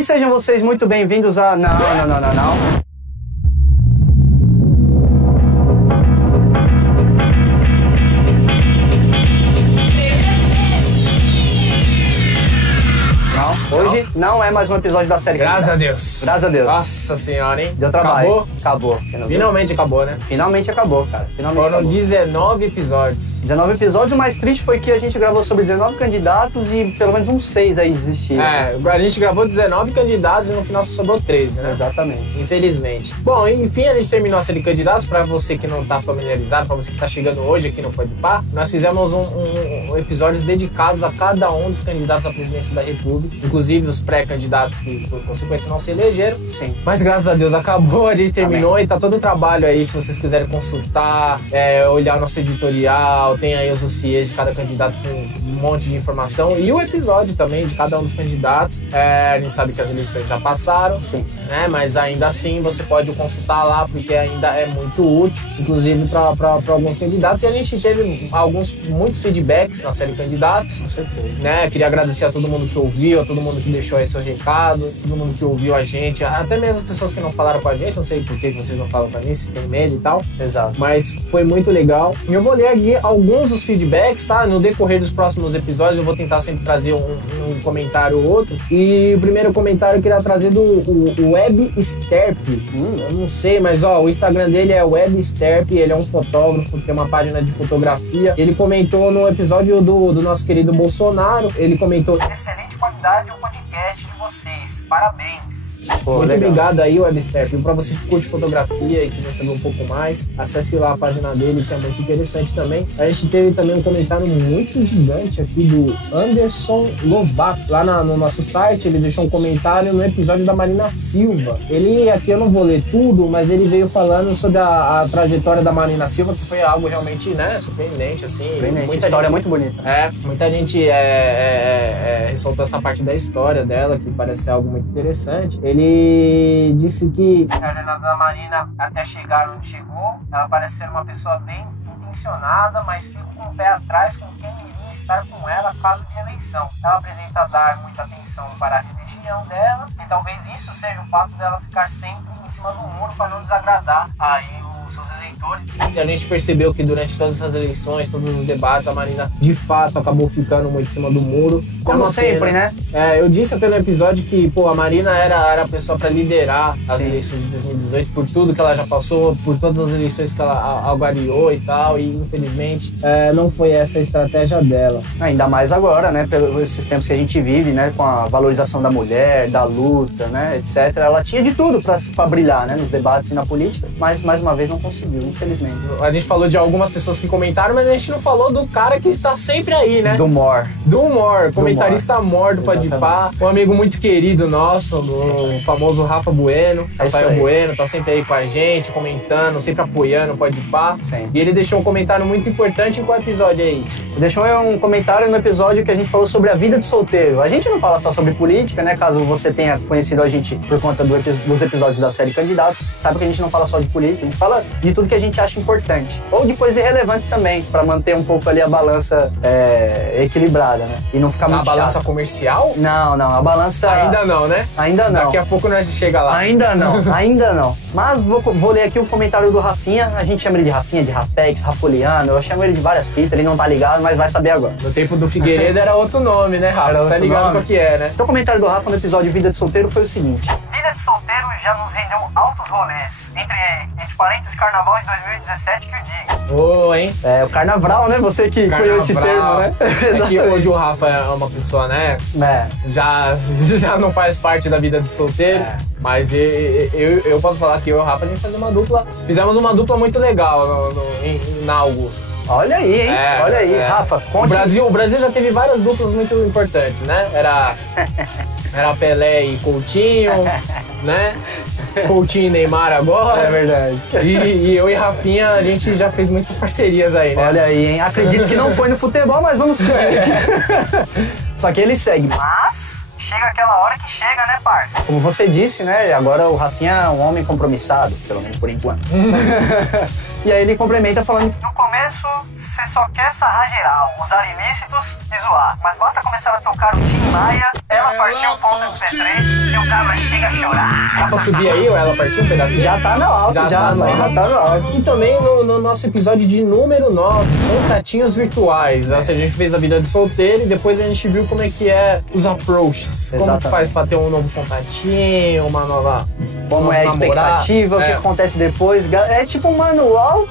E sejam vocês muito bem-vindos a... Não. Hoje não é mais um episódio da série. Graças a Deus. Graças a Deus. Nossa senhora, hein? Deu trabalho. Acabou? Acabou. Finalmente acabou, né? Finalmente acabou, cara. Finalmente Foram acabou. 19 episódios. 19 episódios. O mais triste foi que a gente gravou sobre 19 candidatos e pelo menos uns 6 aí desistiram. É, a gente gravou 19 candidatos e no final só sobrou 13, né? Exatamente. Infelizmente. Bom, enfim, a gente terminou a série de candidatos. Pra você que não tá familiarizado, pra você que tá chegando hoje aqui no Podpah, nós fizemos episódios dedicados a cada um dos candidatos à presidência da República, inclusive os pré-candidatos que, por consequência, não se elegeram. Sim. Mas graças a Deus acabou, a gente terminou. Amém. E tá todo o trabalho aí, se vocês quiserem consultar, olhar o nosso editorial, tem aí os dossiês de cada candidato com um monte de informação e o episódio também de cada um dos candidatos. A gente sabe que as eleições já passaram, sim, né? Mas ainda assim você pode consultar lá porque ainda é muito útil, inclusive para alguns candidatos. E a gente teve muitos feedbacks na série Candidatos, né? Queria agradecer a todo mundo que ouviu, a todo mundo que deixou aí seu recado, todo mundo que ouviu a gente, até mesmo as pessoas que não falaram com a gente, não sei por que vocês não falam pra mim, se tem medo e tal. Exato. Mas foi muito legal. E eu vou ler aqui alguns dos feedbacks, tá? No decorrer dos próximos episódios eu vou tentar sempre trazer um comentário ou outro. E o primeiro comentário eu queria trazer do Web Sterp. Eu não sei, mas ó, o Instagram dele é Web Sterp, ele é um fotógrafo, tem uma página de fotografia. Ele comentou no episódio do nosso querido Bolsonaro, ele comentou: excelente qualidade o podcast de vocês, parabéns. Pô, muito legal. obrigado aí, Webstep. Pra você que curte fotografia e quiser saber um pouco mais, acesse lá a página dele, que é muito interessante também. A gente teve também um comentário muito gigante aqui do Anderson Lobato. Lá no nosso site, ele deixou um comentário no episódio da Marina Silva. Ele, aqui eu não vou ler tudo, mas ele veio falando sobre a trajetória da Marina Silva, que foi algo realmente, né, surpreendente, assim. Muita história muito bonita. Muita gente ressaltou essa parte da história dela, que parece ser algo muito interessante. Ele disse que a jornada da Marina até chegar onde chegou, ela parece ser uma pessoa bem intencionada, mas fica com o pé atrás com quem iria estar com ela caso de eleição. Ela apresenta dar muita atenção para a religião dela, e talvez isso seja o fato dela ficar sempre em cima do muro para não desagradar aí os seus eleitores. E a gente percebeu que durante todas essas eleições, todos os debates, a Marina de fato acabou ficando muito em cima do muro. Como sempre, né? Eu disse até no episódio que, pô, a Marina era a pessoa para liderar as eleições de 2018, por tudo que ela já passou, por todas as eleições que ela algariou e tal, e infelizmente não foi essa a estratégia dela. Ainda mais agora, né, pelos esses tempos que a gente vive, né, com a valorização da mulher, da luta, né, etc. Ela tinha de tudo para brilhar, né, nos debates e na política, mas mais uma vez não conseguiu, infelizmente. A gente falou de algumas pessoas que comentaram, mas a gente não falou do cara que está sempre aí, né? Do Mor, comentarista Mor do Podpah, um amigo muito querido nosso, o famoso Rafa Bueno, Rafael Bueno, tá sempre aí com a gente, comentando, sempre apoiando o Podpah. E ele deixou um comentário muito importante. Em qual episódio aí? Deixou um comentário no episódio que a gente falou sobre a vida de solteiro. A gente não fala só sobre política, né? Caso você tenha conhecido a gente por conta dos episódios da série Candidatos, sabe que a gente não fala só de política, a gente fala de tudo que a gente acha importante. Ou de coisas irrelevantes também, pra manter um pouco ali a balança equilibrada, né? E não ficar muito chato. A balança comercial? Não, a balança... Ainda não, né? Ainda não. Daqui a pouco nós chega lá. Ainda não. Mas vou ler aqui o comentário do Rafinha. A gente chama ele de Rafinha, de Rapex, Rapoliano. Eu chamo ele de várias fitas, ele não tá ligado, mas vai saber agora. No tempo do Figueiredo era outro nome, né, Rafa? Você tá ligado qual que é, né? Então o comentário do Rafa no episódio Vida de Solteiro foi o seguinte: Vida de solteiro já nos rendeu altos rolês. Entre parênteses, carnaval de 2017 que eu digo. Hein? O carnaval, né? Você que cunhou esse termo, né? É que hoje o Rafa é uma pessoa, né? Já não faz parte da vida de solteiro. Mas eu posso falar que eu e o Rafa, a gente fizemos uma dupla muito legal na Augusta. Olha aí, hein? Olha aí, Rafa, conte. O Brasil já teve várias duplas muito importantes, né? Era Pelé e Coutinho, né? Coutinho e Neymar agora. É verdade. E eu e Rafinha, a gente já fez muitas parcerias aí, né? Olha aí, hein? Acredito que não foi no futebol, mas vamos seguir aqui. Só que ele segue. Mas chega aquela hora que chega, né, parça? Como você disse, né? Agora o Rafinha é um homem compromissado, pelo menos por enquanto. E aí ele complementa falando: no começo, você só quer sarrar geral, usar ilícitos e zoar. Mas basta começar a tocar o Tim Maia, é Ela partiu .mp3 e o cabra chega a chorar. Dá pra subir aí, ou ela partiu um pedacinho? Já tá no alto, Já tá no alto. E também no nosso episódio de número 9, contatinhos virtuais. Ou seja, a gente fez a vida de solteiro e depois a gente viu como é que é os approaches. Como que faz pra ter um novo contatinho, uma nova... Como é a expectativa, o que acontece depois. É tipo um manual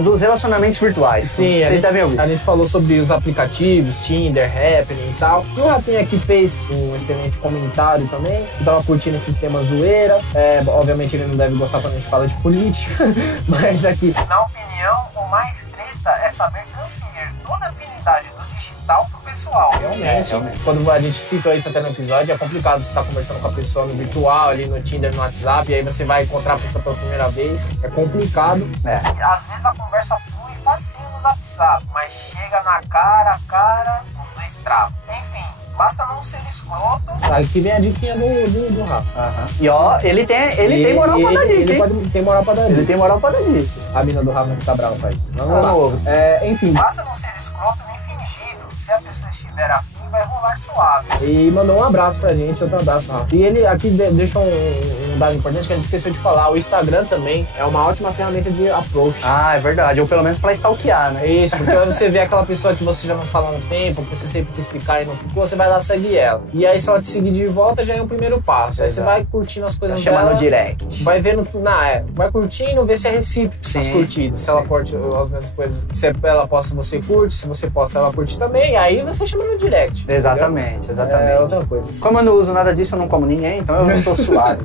dos relacionamentos virtuais. Sim, vocês devem ouvir. A gente falou sobre os aplicativos, Tinder, Happening e tal. E o Rafinha aqui fez um excelente comentário também. Eu tava curtindo esse sistema zoeira. Obviamente ele não deve gostar quando a gente fala de política, mas aqui... Na opinião, o mais treta é saber transferir toda a afinidade do digital pro pessoal. Realmente. Quando a gente citou isso até no episódio, é complicado você estar conversando com a pessoa no virtual, ali no Tinder, no WhatsApp, e aí você vai encontrar a pessoa pela primeira vez. É complicado. Às vezes a conversa flui facinho no WhatsApp, mas chega na cara a cara, os dois travam. Enfim, basta não ser escroto. Aqui vem a diquinha do Rafa. E ó, ele tem moral pra dar dica, hein? Tem moral pra dar dica. Ele tem moral pra dar dica. A mina do Rafa que tá brava, pai. Vamos lá. Enfim. Basta não ser escroto nem fingido. Se a pessoa estiver afim, vai rolar suave. E mandou um abraço pra gente, outro abraço, Rafa. E ele aqui deixou um dado importante que a gente esqueceu de falar. O Instagram também é uma ótima ferramenta de approach. Ah, é verdade. Ou pelo menos pra stalkear, né? Isso, porque você vê aquela pessoa que você já não fala há um tempo, que você sempre quis ficar e não ficou, você vai lá seguir ela. E aí, se ela te seguir de volta, já é um primeiro passo. Aí você vai curtindo as coisas dela. Chama no direct. Vai vendo tudo. Vai curtindo, ver se é recíproco as curtidas. Se ela curte as mesmas coisas. Se ela posta, você curte. Se você posta, ela curte também. Aí você chama no direct. Exatamente. É outra coisa. Como eu não uso nada disso, eu não como ninguém, então eu não tô suave.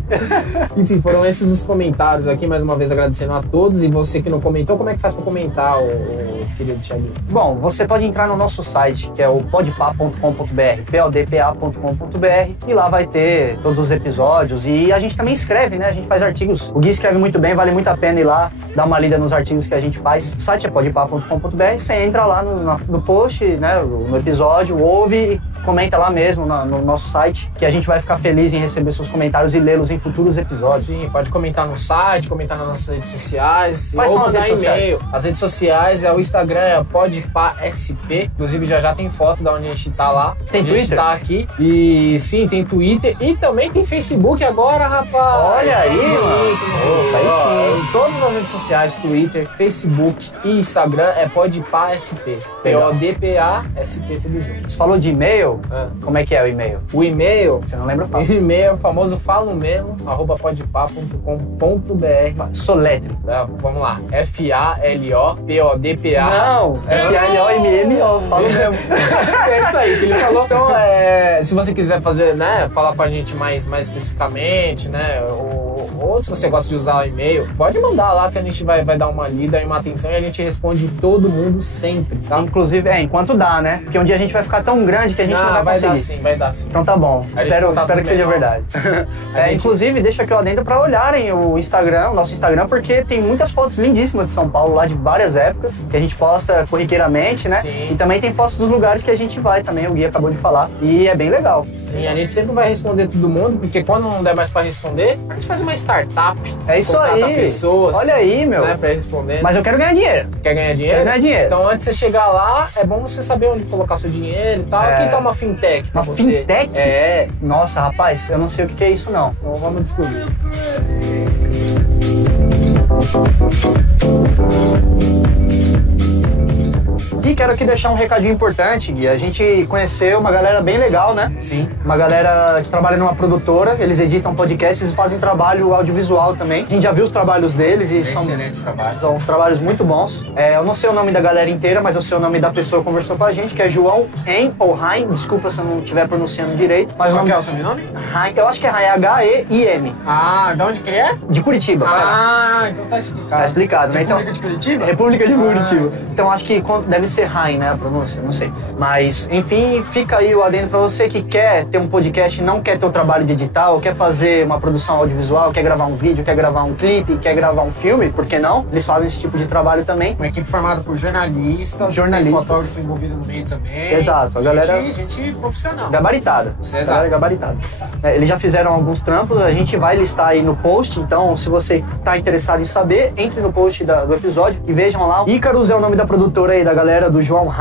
Enfim, foram esses os comentários aqui. Mais uma vez agradecendo a todos. E você que não comentou, como é que faz pra comentar, o querido Thiaguinho? Bom, você pode entrar no nosso site, que é o podpah.com.br, podpa.com.br, e lá vai ter todos os episódios. E a gente também escreve, né? A gente faz artigos. O Gui escreve muito bem, vale muito a pena ir lá, dar uma lida nos artigos que a gente faz. O site é podpah.com.br, você entra lá no post, né? No episódio, ouve e comenta lá mesmo no nosso site, que a gente vai ficar feliz em receber seus comentários e lê-los em futuros episódios. Sim, pode comentar no site, comentar nas nossas redes sociais. Quais ou são as mandar redes e-mail. sociais? As redes sociais, o Instagram é podpahsp. Inclusive já tem foto da onde a gente tá lá. Tem Twitter? A gente tá aqui. E sim, tem Twitter e também tem Facebook agora, rapaz. Olha aí, mano. Opa, aí sim. Em todas as redes sociais, Twitter, Facebook e Instagram é podpahsp. PODPASP, tudo junto. Você falou de e-mail? Como é que é o e-mail? O e-mail... Você não lembra? O e-mail é o famoso falo mesmo, @podpah.com.br. Soletre. Vamos lá. FALOPODPA. Não, FALOMMO. Falo mesmo. É isso aí que ele falou. Então, se você quiser fazer, né, falar com a gente mais especificamente, né, ou se você gosta de usar o e-mail, pode mandar lá que a gente vai dar uma lida e uma atenção e a gente responde todo mundo sempre, tá? Inclusive, enquanto dá, né? Porque um dia a gente vai ficar tão grande que a gente não vai conseguir. Vai dar sim. Então tá bom. Espero que seja verdade. Inclusive, deixa aqui o adendo pra olharem o nosso Instagram, porque tem muitas fotos lindíssimas de São Paulo, lá de várias épocas, que a gente posta corriqueiramente, né? Sim. E também tem fotos dos lugares que a gente vai também, o Gui acabou de falar. E é bem legal. Sim, a gente sempre vai responder todo mundo, porque quando não der mais pra responder, a gente faz uma startup. É isso aí. Pessoas. Olha aí, meu. Né, pra responder. Mas eu quero ganhar dinheiro. Quer ganhar dinheiro? Quero ganhar dinheiro. Então, antes de você chegar lá, é bom você saber onde colocar seu dinheiro e tal. Aqui tá uma fintech pra você. Fintech? É. Nossa, rapaz, eu não sei o que é isso, não. Então, vamos descobrir. E quero aqui deixar um recadinho importante, Gui. A gente conheceu uma galera bem legal, né? Sim. Uma galera que trabalha numa produtora, eles editam podcasts e fazem trabalho audiovisual também. A gente já viu os trabalhos deles e Excelentes trabalhos. São trabalhos muito bons. Eu não sei o nome da galera inteira, mas eu sei o nome da pessoa que conversou com a gente, que é João ou Haim. Desculpa se eu não estiver pronunciando direito. Mas Qual que é o sobrenome? Haim, eu acho que é Haim, H-E-I-M. Ah, de onde que ele é? De Curitiba. Então tá explicado. Tá explicado, né? República de Curitiba? República de Curitiba. Então acho que deve ser Haim, né? A pronúncia, não sei. Mas, enfim, fica aí o adendo pra você que quer ter um podcast, não quer ter o trabalho de editar, ou quer fazer uma produção audiovisual, quer gravar um vídeo, quer gravar um clipe, quer gravar um filme, por que não? Eles fazem esse tipo de trabalho também. Uma equipe formada por jornalistas, tem fotógrafo envolvido no meio também. Exato, a galera... Gente profissional. Gabaritada. Exato. Galera gabaritada. Eles já fizeram alguns trampos, a gente vai listar aí no post, então se você tá interessado em saber, entre no post do episódio e vejam lá. Ícaros é o nome da produtora aí da galera galera do João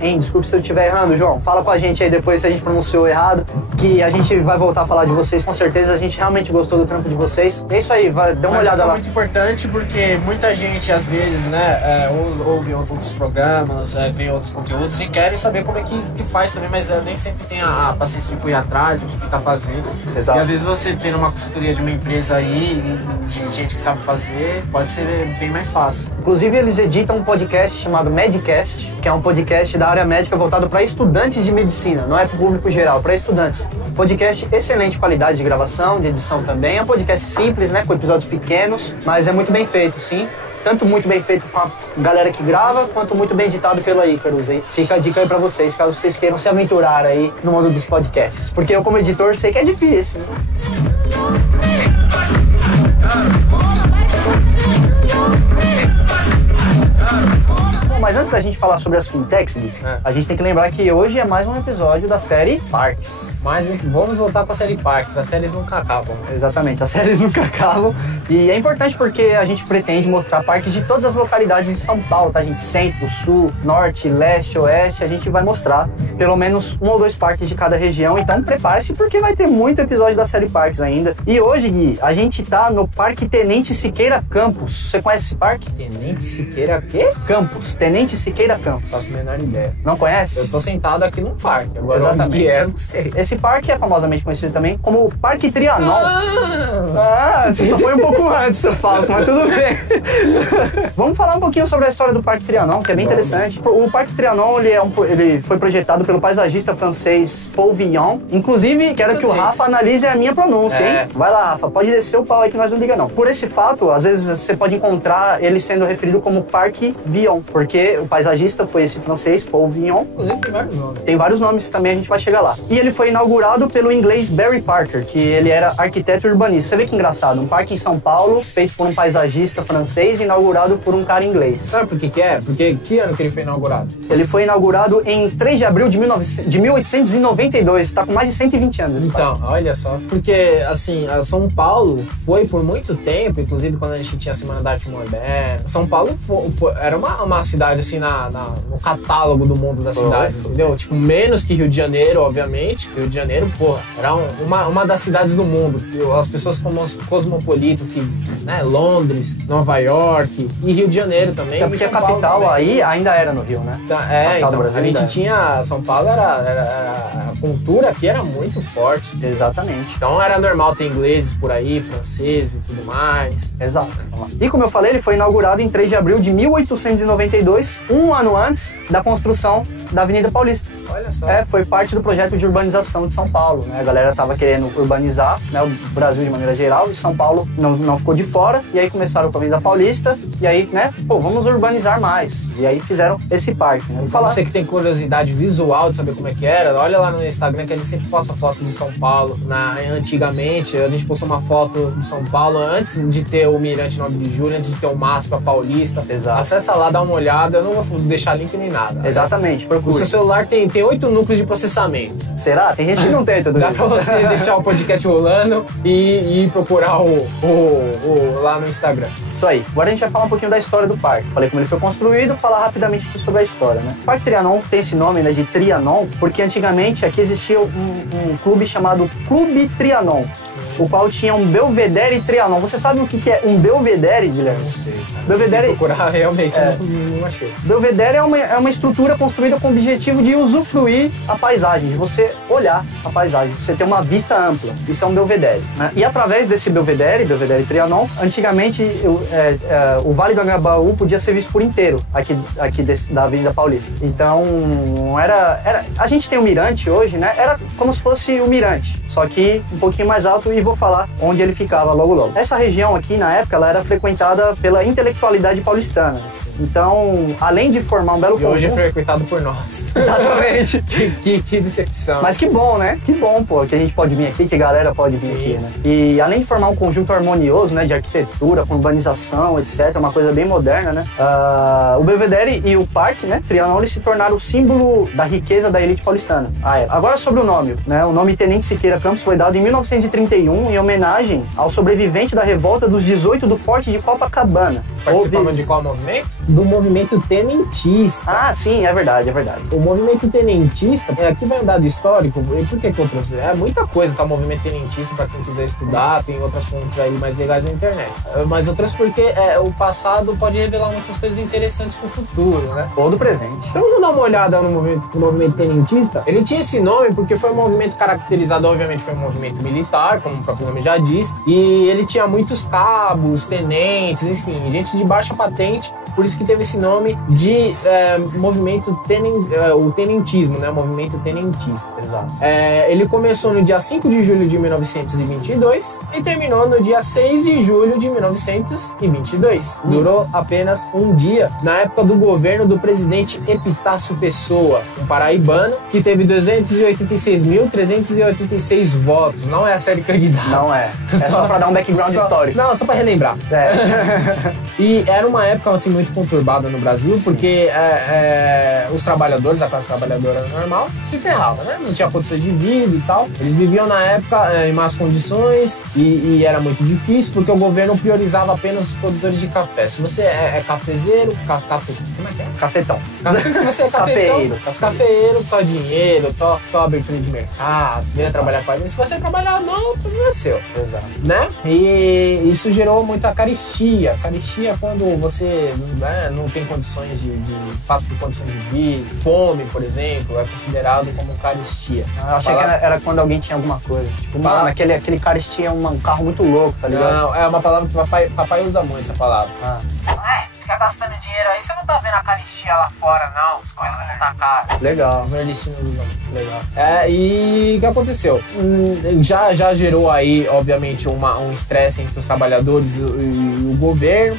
Hein, desculpe se eu estiver errando, João. Fala com a gente aí depois se a gente pronunciou errado, que a gente vai voltar a falar de vocês com certeza. A gente realmente gostou do trampo de vocês. É isso aí, dá uma olhada lá. É muito importante porque muita gente, às vezes, né, ouve outros programas, vê outros conteúdos e querem saber como é que faz também, mas nem sempre tem a paciência de correr atrás, de tentar fazer. Exato. E às vezes você tendo uma consultoria de uma empresa aí, de gente que sabe fazer, pode ser bem mais fácil. Inclusive, eles editam um podcast chamado Medcast, que é um podcast da área médica voltado para estudantes de medicina, não é para o público geral, para estudantes. Podcast excelente qualidade de gravação, de edição também. É um podcast simples, né, com episódios pequenos, mas é muito bem feito, sim. Tanto muito bem feito com a galera que grava, quanto muito bem editado pela Icarus. Aí fica a dica aí pra vocês, caso vocês queiram se aventurar aí no mundo dos podcasts. Porque eu, como editor, sei que é difícil, né? Mas antes da gente falar sobre as fintechs, Gui, a gente tem que lembrar que hoje é mais um episódio da série Parks. Mas vamos voltar para a série Parks, as séries nunca acabam. Exatamente, as séries nunca acabam. E é importante porque a gente pretende mostrar parques de todas as localidades de São Paulo, tá, gente? Centro, Sul, Norte, Leste, Oeste. A gente vai mostrar pelo menos 1 ou 2 parques de cada região. Então prepare-se porque vai ter muito episódio da série Parks ainda. E hoje, Gui, a gente tá no Parque Tenente Siqueira Campos. Você conhece esse parque? Tenente Siqueira quê? Campos, Tenente Siqueira Campos. Faço a menor ideia. Não conhece? Eu tô sentado aqui num parque, agora Exatamente. onde que é, não sei. Esse parque é famosamente conhecido também como Parque Trianon. Você só foi um pouco antes, seu falso, mas tudo bem. Vamos falar um pouquinho sobre a história do Parque Trianon, que é bem interessante. O Parque Trianon, ele foi projetado pelo paisagista francês Paul Vignon. Inclusive, quero que o Rafa analise a minha pronúncia, hein? Vai lá, Rafa, pode descer o pau aí que nós não liga não. Por esse fato, às vezes você pode encontrar ele sendo referido como Parque Vignon, porque o paisagista foi esse francês, Paul Vignon. Inclusive tem vários nomes. Tem vários nomes também, a gente vai chegar lá. E ele foi inaugurado pelo inglês Barry Parker, que ele era arquiteto e urbanista. Você vê que engraçado, um parque em São Paulo, feito por um paisagista francês, inaugurado por um cara inglês. Sabe por que é? Porque que ano que ele foi inaugurado? Ele foi inaugurado em 3 de abril de 1892, tá com mais de 120 anos. Então, olha só. Porque, assim, São Paulo foi por muito tempo, inclusive quando a gente tinha a Semana da Arte Moderna, São Paulo era uma cidade, assim, no catálogo do mundo da cidade, entendeu? Tipo, menos que Rio de Janeiro, obviamente. Rio de Janeiro, porra, era uma das cidades do mundo. As pessoas como os cosmopolitas, que, né, Londres, Nova York e Rio de Janeiro também. Porque a capital aí ainda era no Rio, né? Então a gente tinha... São Paulo a cultura aqui era muito forte. Exatamente. Então era normal ter ingleses por aí, franceses e tudo mais. Exato. E como eu falei, ele foi inaugurado em 3 de abril de 1892, um ano antes da construção da Avenida Paulista. Olha só. Foi parte do projeto de urbanização de São Paulo, né? A galera tava querendo urbanizar, né, o Brasil de maneira geral, e São Paulo não ficou de fora, e aí começaram com a Avenida Paulista, e aí, né, vamos urbanizar mais. E aí fizeram esse parque, né? Você que tem curiosidade visual de saber como é que era, olha lá no Instagram que a gente sempre posta fotos de São Paulo. Antigamente, a gente postou uma foto de São Paulo antes de ter o Mirante 9 de Julho, antes de ter o MASP, a Paulista. Exato. Acessa lá, dá uma olhada, eu não vou deixar link nem nada. Exatamente, procure. O seu celular tem 8 núcleos de processamento. Será? Tem gente que não tem tudo isso. Dá pra você deixar o podcast rolando e procurar lá no Instagram. Isso aí. Agora a gente vai falar um pouquinho da história do parque. Falei como ele foi construído, falar rapidamente aqui sobre a história, né? O Parque Trianon tem esse nome, né, de Trianon, porque antigamente aqui existia um clube chamado Clube Trianon, o qual tinha um Belvedere Trianon. Você sabe o que é um Belvedere, Guilherme? Não sei, cara. Belvedere... Tem que procurar realmente, não achei. Belvedere é uma estrutura construída com o objetivo de usufruir a paisagem, de você olhar a paisagem, de você ter uma vista ampla. Isso é um Belvedere, né? E através desse Belvedere Trianon, antigamente o Vale do Anhangabaú podia ser visto por inteiro aqui da Avenida Paulista. Então, a gente tem o Mirante hoje, né? Era como se fosse o Mirante, só que um pouquinho mais alto, e vou falar onde ele ficava logo. Essa região aqui, na época, ela era frequentada pela intelectualidade paulistana. Então, além de formar um belo conjunto... hoje é frequentado por nós. Exatamente. Exatamente. Que decepção. Mas que bom, né? Que bom, pô, que a gente pode vir aqui, que a galera pode vir aqui, né? E além de formar um conjunto harmonioso, né, de arquitetura, com urbanização, etc., uma coisa bem moderna, né? O Belvedere e o Parque, né, Trianon, eles se tornaram o símbolo da riqueza da elite paulistana. Agora sobre o nome, né? O nome Tenente Siqueira Campos foi dado em 1931 em homenagem ao sobrevivente da revolta dos 18 do Forte de Copacabana. Participavam de qual movimento? Do movimento tenentista. Ah, sim, é verdade, é verdade. O movimento tenentista, aqui vai um dado histórico, e por que eu trouxe? É muita coisa, tá? O movimento tenentista, para quem quiser estudar, tem outras fontes aí mais legais na internet. Mas outras porque o passado pode revelar muitas coisas interessantes pro futuro, né? Ou do presente. Então vamos dar uma olhada no movimento tenentista. Ele tinha esse nome porque foi um movimento caracterizado, obviamente foi um movimento militar, como o próprio nome já diz, e ele tinha muitos cabos, tenentes, enfim, gente de baixa patente, por isso que teve esse nome de movimento o tenentismo, né? Movimento tenentista. Exato. Ele começou no dia 5 de julho de 1922 e terminou no dia 6 de julho de 1922. Durou apenas um dia, na época do governo do presidente Epitácio Pessoa, um paraibano que teve 286.386 votos. Não é a série candidatos. Não é. É só pra dar um background histórico. Não, só pra relembrar. E era uma época assim muito conturbada no Brasil, porque os trabalhadores, a classe trabalhadora normal, se ferrava, né? Não tinha condições de vida e tal. Eles viviam na época em más condições e era muito difícil, porque o governo priorizava apenas os produtores de café. Se você é cafezeiro, como é que é? Cafetão. Se você é cafeeiro, tó dinheiro, tó abertura de mercado, venha trabalhar com a gente. Se você é trabalhador, o problema é seu. Exato. Né? E isso gerou muita caristia. Caristia quando você não tem condições passa por condições de vida, fome, por exemplo, é considerado como caristia. Eu achei que era quando alguém tinha alguma coisa. Tipo, mano, aquele caristia é um carro muito louco, tá ligado? Não, é uma palavra que papai usa muito, essa palavra. Fica gastando dinheiro aí, você não tá vendo a caristia lá fora, não. As coisas não tá caras. Legal. Os nordestinos usam. Legal. E o que aconteceu? Já gerou aí, obviamente, um estresse entre os trabalhadores e o governo.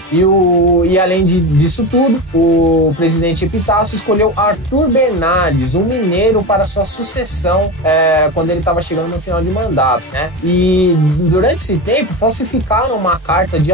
E além disso tudo, o presidente Epitácio escolheu Arthur Bernardes, um mineiro, para sua sucessão quando ele estava chegando no final de mandato, né? E durante esse tempo, falsificaram uma carta de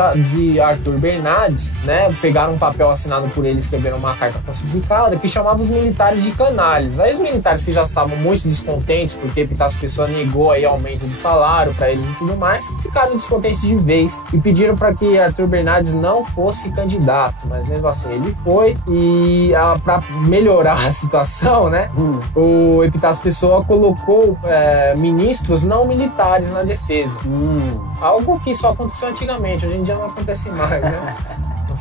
Arthur Bernardes, né? Pegaram um papel assinado por ele, escreveram uma carta falsificada que chamava os militares de canalhas. Aí os militares, que já estavam muito descontentes porque Epitácio Pessoa negou aí aumento de salário para eles e tudo mais, ficaram descontentes de vez e pediram para que Arthur Bernardes não fosse candidato, mas mesmo assim ele foi. E para melhorar a situação, né, o Epitácio Pessoa colocou ministros não militares na defesa. Algo que só aconteceu antigamente, hoje em dia não acontece mais, né?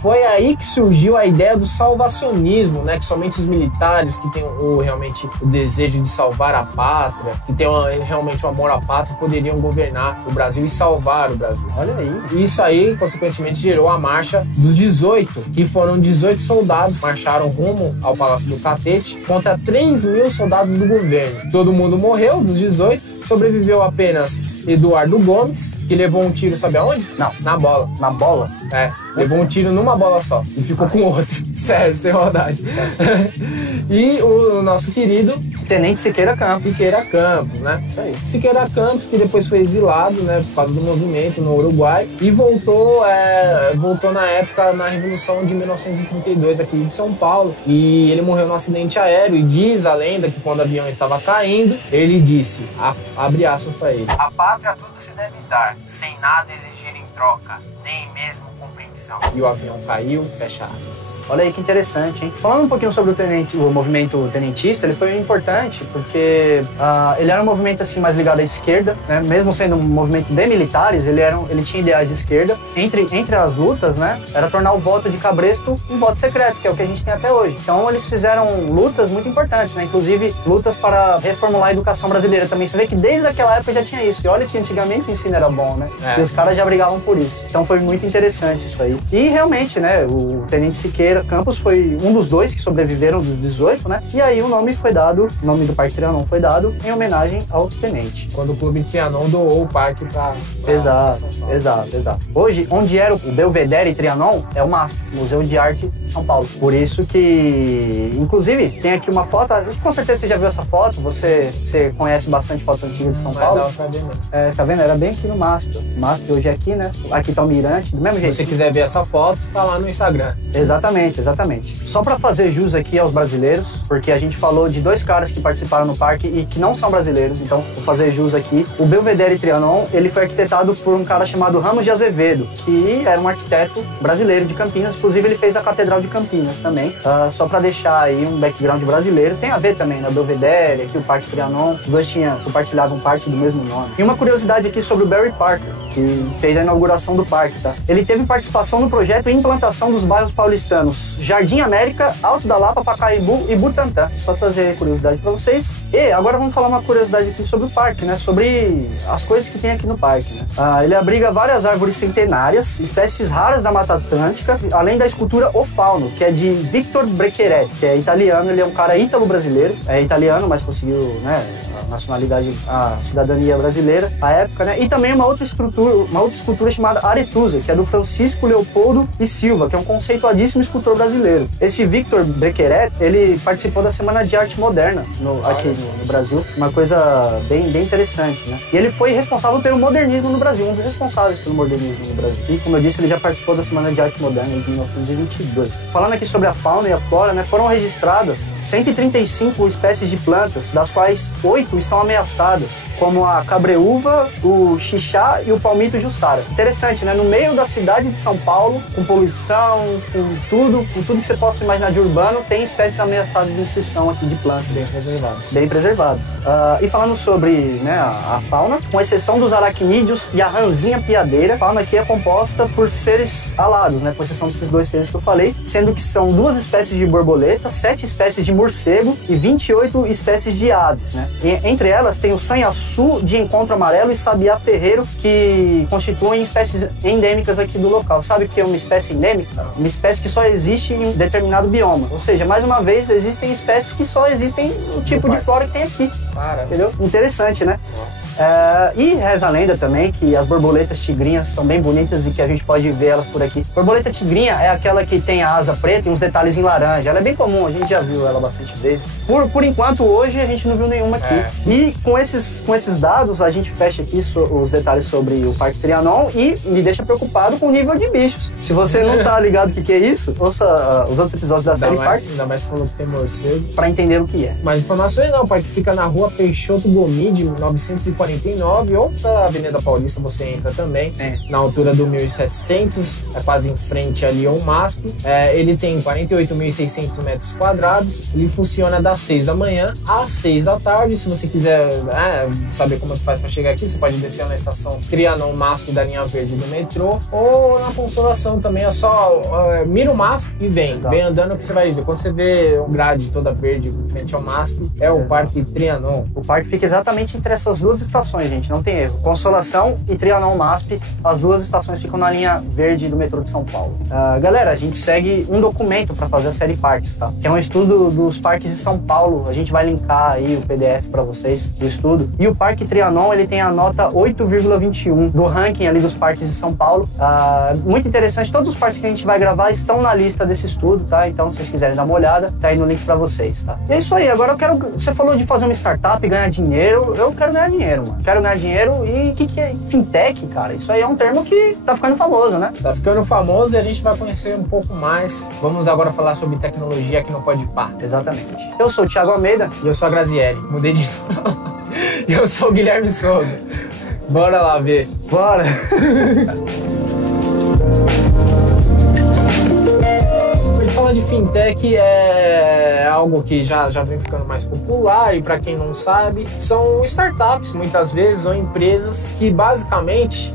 Foi aí que surgiu a ideia do salvacionismo, né? Que somente os militares que têm realmente o desejo de salvar a pátria, que têm realmente o amor à pátria, poderiam governar o Brasil e salvar o Brasil. Olha aí. Isso aí, consequentemente, gerou a marcha dos 18, que foram 18 soldados que marcharam rumo ao Palácio do Catete contra 3.000 soldados do governo. Todo mundo morreu, dos 18. Sobreviveu apenas Eduardo Gomes, que levou um tiro, sabe aonde? Não. Na bola. Na bola? Levou um tiro numa bola só e ficou com outro. Sério, sem maldade. E o nosso querido Tenente Siqueira Campos. Siqueira Campos, né? Isso aí. Siqueira Campos, que depois foi exilado, né, por causa do movimento no Uruguai, e voltou na época, na Revolução de 1932 aqui de São Paulo, e ele morreu num acidente aéreo, e diz a lenda que quando o avião estava caindo, ele disse, abre aspas pra ele: A pátria tudo se deve dar, sem nada exigir em troca, nem mesmo compreensão. E o avião caiu, fecha aspas. Olha aí que interessante, hein? Falando um pouquinho sobre o movimento tenentista, ele foi importante porque ele era um movimento assim mais ligado à esquerda, né? Mesmo sendo um movimento de militares, ele tinha ideais de esquerda. Entre as lutas, né, era tornar o voto de cabresto um voto secreto, que é o que a gente tem até hoje. Então eles fizeram lutas muito importantes, né? Inclusive lutas para reformular a educação brasileira também. Você vê que desde aquela época já tinha isso. E olha que antigamente o ensino era bom, né? E os caras já brigavam por isso. Então foi foi muito interessante isso aí. E realmente, né, o Tenente Siqueira Campos foi um dos 2 que sobreviveram dos 18, né? E aí o nome do Parque Trianon foi dado em homenagem ao tenente. Quando o Clube Trianon doou o parque pra Exato. Hoje, onde era o Belvedere Trianon, é o MASP, Museu de Arte de São Paulo. Por isso que, inclusive, tem aqui uma foto, com certeza você já viu essa foto, você conhece bastante fotos antigas de São Paulo. Tá vendo? Era bem aqui no MASP. O MASP hoje é aqui, né? Aqui tá o Mirante, do mesmo jeito. Se você quiser ver essa foto, tá lá no Instagram. Exatamente. Só pra fazer jus aqui aos brasileiros, porque a gente falou de 2 caras que participaram no parque e que não são brasileiros, então vou fazer jus aqui. O Belvedere Trianon, ele foi arquitetado por um cara chamado Ramos de Azevedo, que era um arquiteto brasileiro de Campinas. Inclusive, ele fez a Catedral de Campinas também. Só pra deixar aí um background brasileiro. Tem a ver também, né? O Belvedere, aqui o Parque Trianon. Os 2 compartilhavam parte do mesmo nome. E uma curiosidade aqui sobre o Barry Parker, que fez a inauguração do parque, tá? Ele teve participação no projeto e implantação dos bairros paulistanos Jardim América, Alto da Lapa, Pacaembu e Butantã. Só trazer curiosidade pra vocês. E agora vamos falar uma curiosidade aqui sobre o parque, né? Sobre as coisas que tem aqui no parque, né? Ele abriga várias árvores centenárias, espécies raras da Mata Atlântica, além da escultura O Fauno, que é de Victor Brequeret, que é italiano. Ele é um cara ítalo-brasileiro. É italiano, mas conseguiu, né, a nacionalidade, a cidadania brasileira à época, né? E também uma outra escultura chamada Aretusa, que é do Francisco Leopoldo e Silva, que é um conceituadíssimo escultor brasileiro. Esse Victor Brequeret, ele participou da Semana de Arte Moderna aqui no Brasil, uma coisa bem interessante, né? E ele foi responsável pelo modernismo no Brasil, um dos responsáveis pelo modernismo no Brasil. E, como eu disse, ele já participou da Semana de Arte Moderna em 1922. Falando aqui sobre a fauna e a flora, né, foram registradas 135 espécies de plantas, das quais 8 estão ameaçadas, como a cabreúva, o xixá e o palmito jussara. Interessante, né? No meio da cidade de São Paulo, com poluição, com tudo que você possa imaginar de urbano, tem espécies ameaçadas de extinção aqui de plantas. Bem preservadas. E falando sobre, né, a fauna, com exceção dos aracnídeos e a ranzinha piadeira, a fauna aqui é composta por seres alados, né? Com exceção desses 2 seres que eu falei, sendo que são 2 espécies de borboleta, 7 espécies de morcego e 28 espécies de aves, né? E, entre elas tem o sanhaçu de encontro amarelo e sabiá ferreiro, que constituem espécies endêmicas aqui do local. Sabe o que é uma espécie endêmica? Uma espécie que só existe em determinado bioma. Ou seja, mais uma vez, existem espécies que só existem no tipo de flora que tem aqui. Entendeu? Interessante, né? E reza a lenda também que as borboletas tigrinhas são bem bonitas e que a gente pode ver elas por aqui. Borboleta tigrinha é aquela que tem a asa preta e uns detalhes em laranja. Ela é bem comum, a gente já viu ela bastante vezes. Por enquanto, hoje, a gente não viu nenhuma aqui. E com esses dados, a gente fecha aqui os detalhes sobre o Parque Trianon e me deixa preocupado com o nível de bichos. Se você não tá ligado o que é isso, ouça os outros episódios da série Parques. Ainda mais falou que tem morcego. Pra entender o que é. Mas informações não, o parque fica na rua Peixoto Gomide, 949, ou pela Avenida Paulista você entra também, na altura do 1700, é quase em frente ali ao MASP. Ele tem 48.600 metros quadrados, ele funciona das 6 da manhã às 6 da tarde. Se você quiser saber como é que faz para chegar aqui, você pode descer na estação Trianon MASP da linha verde do metrô, ou na Consolação também, é só mira o MASP e vem andando que você vai ver. Quando você vê o grade toda verde em frente ao MASP, é o Parque Trianon. O parque fica exatamente entre essas 2 estações, gente, não tem erro. Consolação e Trianon MASP, as 2 estações ficam na linha verde do metrô de São Paulo. Galera, a gente segue um documento para fazer a série Parques, tá? Que é um estudo dos parques de São Paulo. A gente vai linkar aí o PDF para vocês do estudo. E o Parque Trianon, ele tem a nota 8,21 do ranking ali dos parques de São Paulo. Muito interessante, todos os parques que a gente vai gravar estão na lista desse estudo, tá? Então, se vocês quiserem dar uma olhada, tá aí no link para vocês, tá? E é isso aí, agora você falou de fazer uma startup e ganhar dinheiro. Eu quero ganhar dinheiro, mano. Quero ganhar dinheiro. E o que é fintech, cara? Isso aí é um termo que tá ficando famoso, né? Tá ficando famoso e a gente vai conhecer um pouco mais. Vamos agora falar sobre tecnologia aqui no Podpah. Exatamente. Eu sou o Thiago Almeida. E eu sou a Graziele. Mudei de novo. E eu sou o Guilherme Souza. Bora lá ver. Bora! Falar de fintech é algo que já vem ficando mais popular, e para quem não sabe, são startups, muitas vezes, ou empresas que basicamente,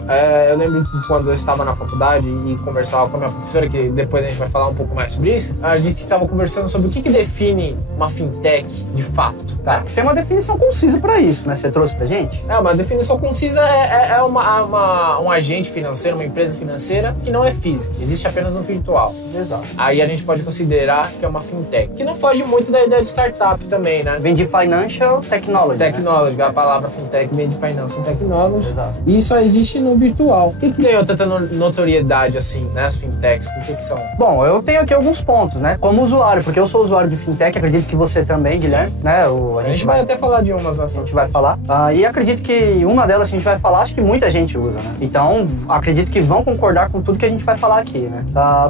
eu lembro que quando eu estava na faculdade e conversava com a minha professora, que depois a gente vai falar um pouco mais sobre isso, a gente estava conversando sobre o que define uma fintech de fato. Tá. Tem uma definição concisa para isso, né? Você trouxe pra gente? Uma definição concisa é um agente financeiro, uma empresa financeira que não é física, existe apenas no virtual. Exato. Aí a gente pode considerar que é uma fintech, que não foge muito da ideia de startup também, né? Vem de Financial Technology. Technology, né? A palavra fintech vem de Financial Technology. Exato. E só existe no virtual. Por que ganhou tanta notoriedade assim, né? As fintechs, por que são? Bom, eu tenho aqui alguns pontos, né? Como usuário, porque eu sou usuário de fintech, acredito que você também, Sim. Guilherme, né? A gente vai até falar de umas A bastante. gente vai falar. E acredito que uma delas que a gente vai falar, acho que muita gente usa, né? Então, acredito que vão concordar com tudo que a gente vai falar aqui, né?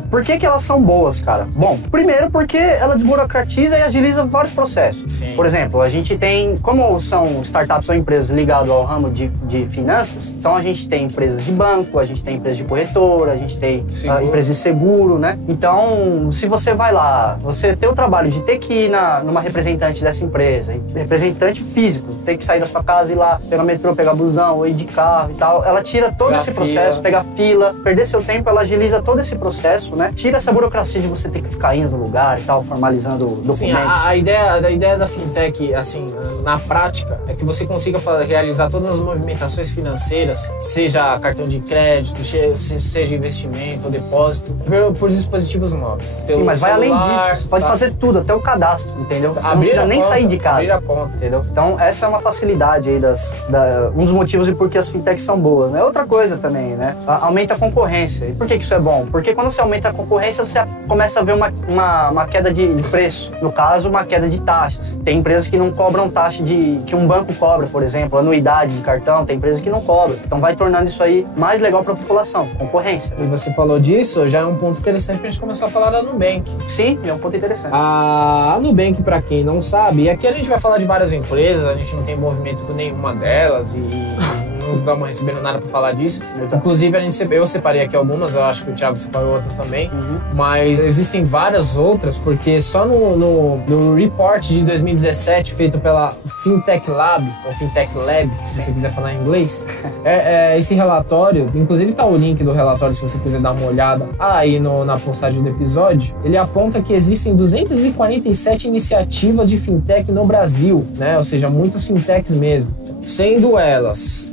Por que elas são boas, cara? Bom, primeiro porque ela desburocratiza e agiliza vários processos. Sim. Por exemplo, a gente tem, como são startups ou empresas ligadas ao ramo de finanças, então a gente tem empresas de banco, a gente tem empresas de corretora, a gente tem empresas de seguro, né? Então, se você vai lá, você tem o trabalho de ter que ir numa representante dessa empresa, representante físico, ter que sair da sua casa, ir lá, pegar metrô, pegar busão, ou ir de carro e tal, ela tira todo esse processo, pegar fila, perder seu tempo, ela agiliza todo esse processo, né? Tira essa burocracia de você ter que ficar indo no lugar e tal, formalizando documentos. Sim, a ideia da fintech, assim, na prática, é que você consiga realizar todas as movimentações financeiras, seja cartão de crédito, seja investimento ou depósito, por dispositivos móveis. Sim, mas vai além disso, você pode fazer tudo, até o cadastro, entendeu? Você não precisa nem sair de casa. Abrir a conta. Entendeu? Então, essa é uma facilidade aí um dos motivos de por que as fintechs são boas, né? Outra coisa também, né? Aumenta a concorrência. E por que isso é bom? Porque quando você aumenta a concorrência, você começa a ver uma queda de preço. No caso, uma queda de taxas. Tem empresas que não cobram taxa que um banco cobra, por exemplo, anuidade de cartão, tem empresas que não cobram. Então vai tornando isso aí mais legal para a população, concorrência. E você falou disso, já é um ponto interessante pra gente começar a falar da Nubank. Sim, é um ponto interessante. A Nubank, pra quem não sabe, e aqui a gente vai falar de várias empresas, a gente não tem envolvimento com nenhuma delas e não estamos recebendo nada pra falar disso. Inclusive, eu separei aqui algumas, eu acho que o Thiago separou outras também, mas existem várias outras, porque só no report de 2017, feito pela Fintech Lab, ou Fintech Lab, se você quiser falar em inglês, esse relatório, inclusive tá o link do relatório se você quiser dar uma olhada aí na postagem do episódio, ele aponta que existem 247 iniciativas de fintech no Brasil, né? Ou seja, muitas fintechs mesmo, sendo elas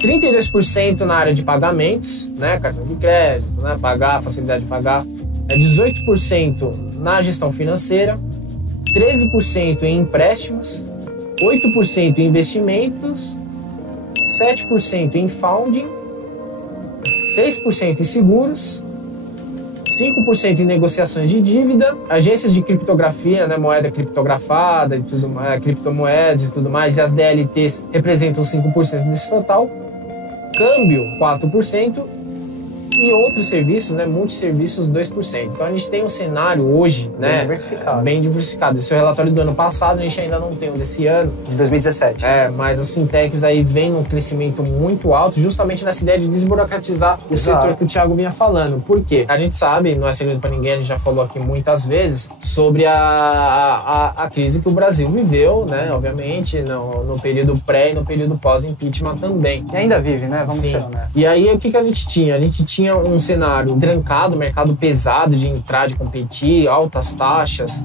32% na área de pagamentos, né? Cartão de crédito, né? Facilidade de pagar, 18% na gestão financeira, 13% em empréstimos, 8% em investimentos, 7% em funding, 6% em seguros, 5% em negociações de dívida, agências de criptografia, né, moeda criptografada, criptomoedas e tudo mais, e as DLTs representam 5% desse total, câmbio 4% e outros serviços, né, multisserviços 2%. Então a gente tem um cenário hoje, né, bem diversificado. Esse é o relatório do ano passado, a gente ainda não tem o desse ano. De 2017. Mas as fintechs aí vêm num crescimento muito alto, justamente nessa ideia de desburocratizar o setor que o Thiago vinha falando. Por quê? A gente sabe, não é segredo pra ninguém, a gente já falou aqui muitas vezes, sobre a crise que o Brasil viveu, né, obviamente, no período pré e no período pós-impeachment também. E ainda vive, né? Vamos ser honestos. E aí, o que a gente tinha? A gente tinha um cenário trancado, mercado pesado de entrar, de competir, altas taxas,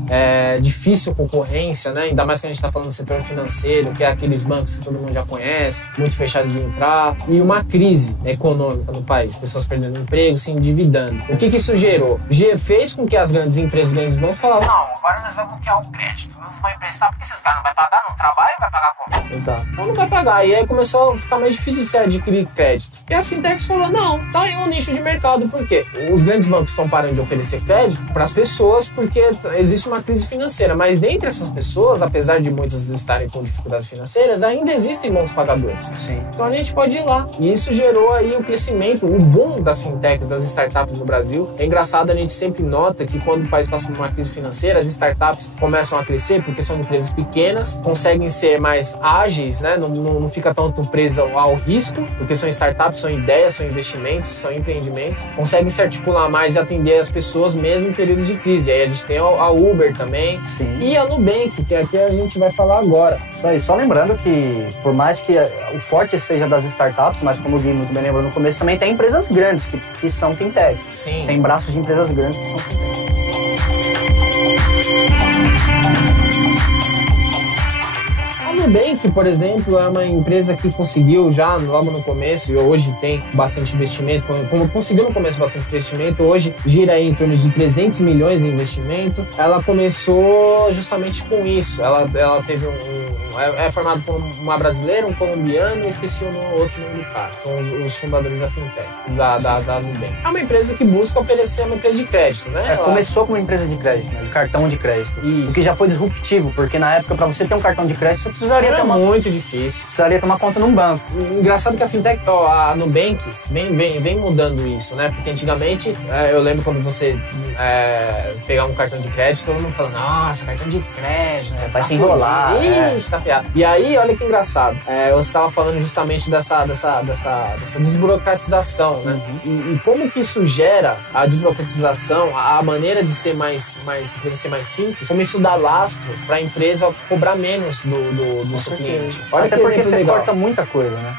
difícil concorrência, né? Ainda mais que a gente está falando do setor financeiro, que é aqueles bancos que todo mundo já conhece, muito fechado de entrar, e uma crise econômica no país, pessoas perdendo emprego, se endividando. O que isso gerou? Fez com que as grandes empresas, grandes bancos falavam: não, agora nós vamos bloquear o crédito, nós vamos emprestar, porque esses caras não vão pagar, não trabalham, vai pagar como? Exato. Então não vai pagar. E aí começou a ficar mais difícil de se adquirir crédito. E as fintechs falaram: não, tá aí um nicho de mercado. Por quê? Os grandes bancos estão parando de oferecer crédito para as pessoas porque existe uma crise financeira. Mas dentre essas pessoas, apesar de muitas estarem com dificuldades financeiras, ainda existem bons pagadores. Sim. Então a gente pode ir lá. E isso gerou aí o crescimento, o boom das fintechs, das startups no Brasil. É engraçado, a gente sempre nota que quando o país passa por uma crise financeira, as startups começam a crescer porque são empresas pequenas, conseguem ser mais ágeis, né? Não fica tanto presa ao risco, porque são startups, são ideias, são investimentos, são empreendimentos empreendimentos, conseguem se articular mais e atender as pessoas mesmo em períodos de crise. Aí a gente tem a Uber também. Sim. E a Nubank, que aqui a gente vai falar agora. Isso aí, só lembrando que, por mais que o forte seja das startups, mas como o Gui muito bem lembrou no começo, também tem empresas grandes que são fintech. Sim. Tem braços de empresas grandes que são fintech. A Nubank, por exemplo, é uma empresa que conseguiu já logo no começo, e hoje tem bastante investimento, como conseguiu no começo bastante investimento, hoje gira aí em torno de 300 milhões de investimento. Ela começou justamente com isso. Ela teve é formado por uma brasileira, um colombiano e esqueci o outro nome do cara. São os fundadores da fintech, da Nubank. É uma empresa que busca oferecer uma empresa de crédito, né? Começou como uma empresa de crédito, né? De cartão de crédito. Isso. O que já foi disruptivo, porque na época, para você ter um cartão de crédito, você precisaria ter muito difícil. Precisaria ter uma conta num banco. Engraçado que a fintech, a Nubank, vem mudando isso, né? Porque antigamente, eu lembro quando você pegar um cartão de crédito, todo mundo falando, nossa, cartão de crédito, né? Vai se enrolar. Ixi, tá piada. E aí, olha que engraçado. Você estava falando justamente dessa desburocratização, né? Uhum. E como que isso gera a desburocratização, a maneira de ser mais simples, como isso dá lastro para a empresa cobrar menos do seu cliente. Olha até que porque você legal. corta muita coisa, né?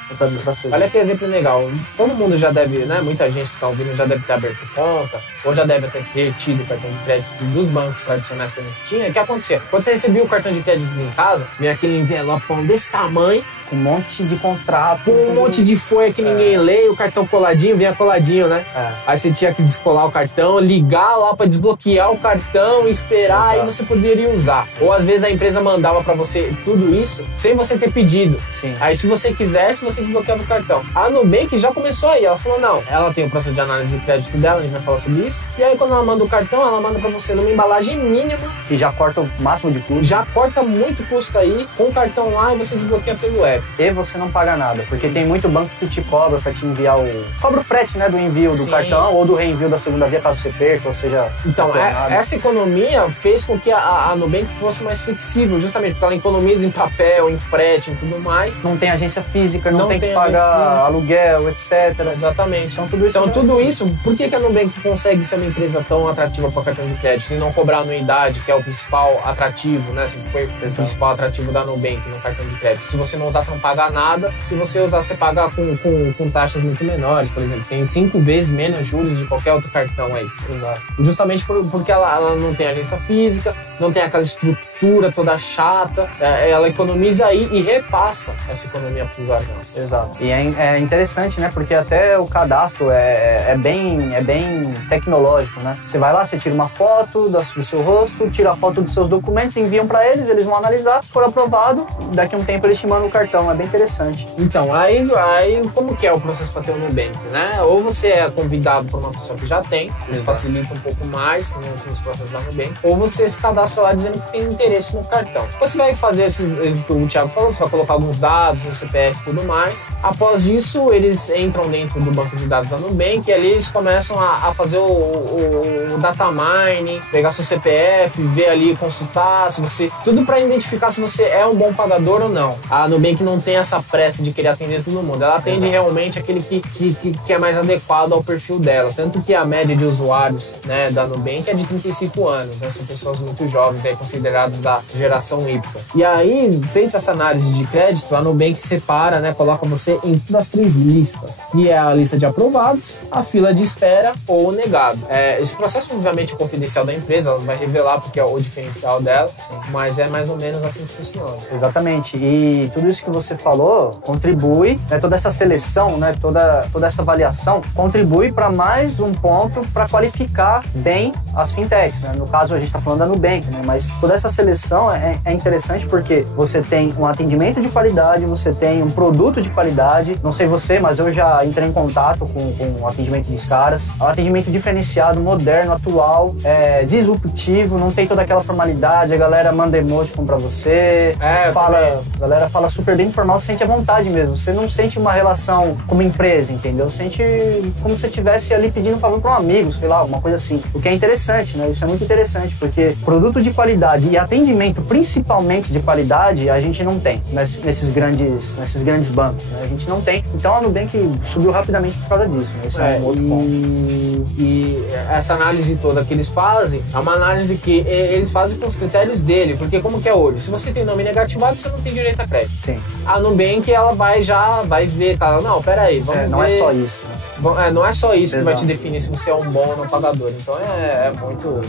Olha que exemplo legal. Todo mundo já deve, né? Muita gente que está ouvindo já deve ter aberto conta, ou já deve até ter tido o cartão de crédito dos bancos tradicionais que a gente tinha. O que acontecia? Quando você recebia o cartão de crédito em casa, vinha aquele envelopão desse tamanho, com um monte de contrato. Com um monte de folha que ninguém lê, o cartão coladinho, vinha coladinho, né? Aí você tinha que descolar o cartão, ligar lá pra desbloquear o cartão, esperar, aí você poderia usar. Ou às vezes a empresa mandava pra você tudo isso sem você ter pedido. Sim. Aí se você quisesse, você desbloqueava o cartão. A Nubank já começou aí, ela falou, não, ela tem o processo de análise de crédito dela, a gente vai falar sobre isso. E aí quando ela manda o cartão, ela manda pra você numa embalagem mínima. Que já corta o máximo de custo. Já corta muito custo aí, com o cartão lá e você desbloqueia pelo app. E você não paga nada, porque tem muito banco que te cobra pra te enviar cobra o frete, né, do envio do cartão ou do reenvio da segunda via caso você perca, ou seja... Então, essa economia fez com que a Nubank fosse mais flexível, justamente porque ela economiza em papel, em frete, em tudo mais. Não tem agência física, não tem que pagar aluguel, etc. Exatamente. Então tudo isso, por que a Nubank consegue ser uma empresa tão atrativa para cartão de crédito e não cobrar anuidade, que é o principal atrativo, né? Sempre foi o principal atrativo da Nubank no cartão de crédito. Se você não usar, você não paga nada. Se você usar, você paga com taxas muito menores, por exemplo. Tem 5 vezes menos juros de qualquer outro cartão aí. Justamente porque ela não tem agência física, não tem aquela estrutura toda chata. Ela economiza aí e repassa essa economia para o usuário. Exato. E é interessante, né? Porque até o cadastro é bem tecnológico, né? Você vai lá, você tira uma foto do seu rosto, tira a foto dos seus documentos, enviam para eles vão analisar, for aprovado, daqui a um tempo eles te mandam o cartão. É bem interessante. Então, aí como que é o processo para ter um Nubank, né? Ou você é convidado por uma pessoa que já tem, isso facilita um pouco mais nos processos da Nubank, ou você se cadastra lá dizendo que tem interesse no cartão. Você vai fazer o Thiago falou, você vai colocar alguns dados, o CPF e tudo mais. Após isso, eles entram dentro do banco de dados da Nubank e ali eles começam a fazer o data mining, pegar seu CPF, ver ali, consultar, se você... Tudo para identificar se você é um bom pagador ou não. A Nubank não tem essa pressa de querer atender todo mundo. Ela atende realmente aquele que é mais adequado ao perfil dela. Tanto que a média de usuários, né, da Nubank é de 35 anos, né? São pessoas muito jovens, aí, considerados da geração Y. E aí, feita essa análise de crédito, a Nubank separa, né, coloca você em todas as 3 listas. E é a lista de aprovados, a fila de espera ou o negado. Esse processo, obviamente, é confidencial da empresa, ela não vai revelar porque é o diferencial dela, mas é mais ou menos assim que funciona. Exatamente. E tudo isso que você falou contribui, né, toda essa seleção, né, toda essa avaliação contribui para mais um ponto para qualificar bem as fintechs, né? No caso, a gente está falando da Nubank, né? Mas toda essa seleção é interessante porque você tem um atendimento de qualidade, você tem um produto de qualidade. Não sei você, mas eu já entrei em contato com o atendimento dos caras. É um atendimento diferenciado, moderno, atual, disruptivo, não tem toda aquela formalidade, a galera manda emoticon pra você, a galera fala super bem informal, você sente à vontade mesmo. Você não sente uma relação como empresa, entendeu? Sente como se você estivesse ali pedindo um favor para um amigo, sei lá, alguma coisa assim. O que é interessante, né? Isso é muito interessante, porque produto de qualidade e atendimento atendimento, principalmente de qualidade, a gente não tem nesses grandes bancos, né? A gente não tem. Então a Nubank subiu rapidamente por causa disso, né? Esse é um outro ponto. E essa análise toda que eles fazem é uma análise que eles fazem com os critérios dele, porque como que é hoje? Se você tem nome negativado, você não tem direito a crédito. Sim. A Nubank, ela vai ver, cara, não, peraí, vamos ver. Não é só isso, né? Não é só isso que vai te Exato. definir se você é um bom ou não pagador. Então é muito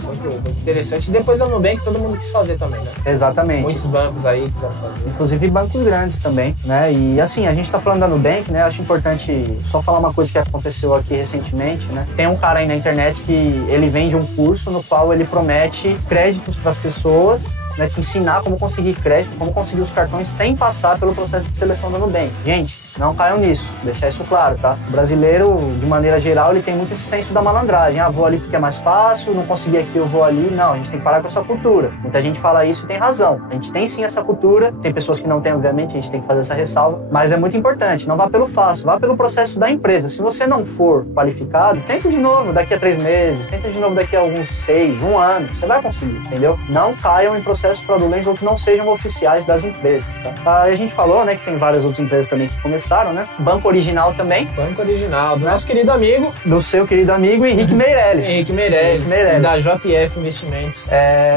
interessante. E depois da Nubank, todo mundo quis fazer também, né? Exatamente. Muitos bancos aí quiseram fazer. Inclusive bancos grandes também, né? E assim, a gente tá falando da Nubank, né? Acho importante só falar uma coisa que aconteceu aqui recentemente, né? Tem um cara aí na internet que ele vende um curso no qual ele promete créditos para as pessoas, né, te ensinar como conseguir crédito, como conseguir os cartões sem passar pelo processo de seleção da Nubank. Gente, não caiam nisso, deixar isso claro, tá? O brasileiro, de maneira geral, ele tem muito esse senso da malandragem. Ah, vou ali porque é mais fácil, não consegui aqui, eu vou ali. Não, a gente tem que parar com essa cultura. Muita gente fala isso e tem razão. A gente tem sim essa cultura, tem pessoas que não têm, obviamente, a gente tem que fazer essa ressalva, mas é muito importante, não vá pelo fácil, vá pelo processo da empresa. Se você não for qualificado, tenta de novo daqui a 3 meses, tenta de novo daqui a alguns 6, 1 ano, você vai conseguir, entendeu? Não caiam em processos fraudulentos ou que não sejam oficiais das empresas, tá? A gente falou, né, que tem várias outras empresas também que começaram, né? Banco Original também. Banco Original, do nosso querido amigo. Do seu querido amigo Henrique Meirelles. Henrique Meirelles. Da JF Investimentos.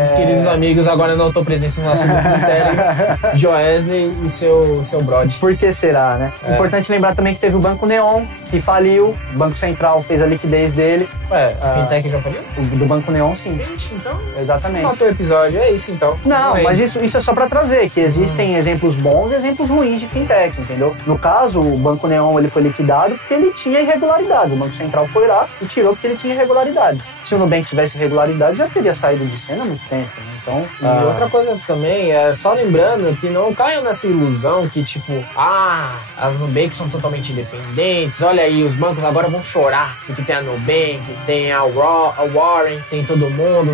Os queridos amigos, agora não estão presentes no nosso grupo do Telegram. Joesley e seu brod. Por que será, né? Importante lembrar também que teve o Banco Neon, que faliu. O Banco Central fez a liquidez dele. Fintech já faliu? Do Banco Neon, sim. Gente, então... Exatamente. Matou o episódio, é isso então. Não, mas isso é só pra trazer, que existem exemplos bons e exemplos ruins de fintech, entendeu? No caso, o Banco Neon ele foi liquidado porque ele tinha irregularidades. O Banco Central foi lá e tirou porque ele tinha irregularidades. Se o Nubank tivesse irregularidade, já teria saído de cena há muito tempo, né? Então, e outra coisa também, só lembrando que não caiam nessa ilusão que, tipo, as Nubank são totalmente independentes, olha aí, os bancos agora vão chorar, porque tem a Nubank, tem a Warren, tem todo mundo,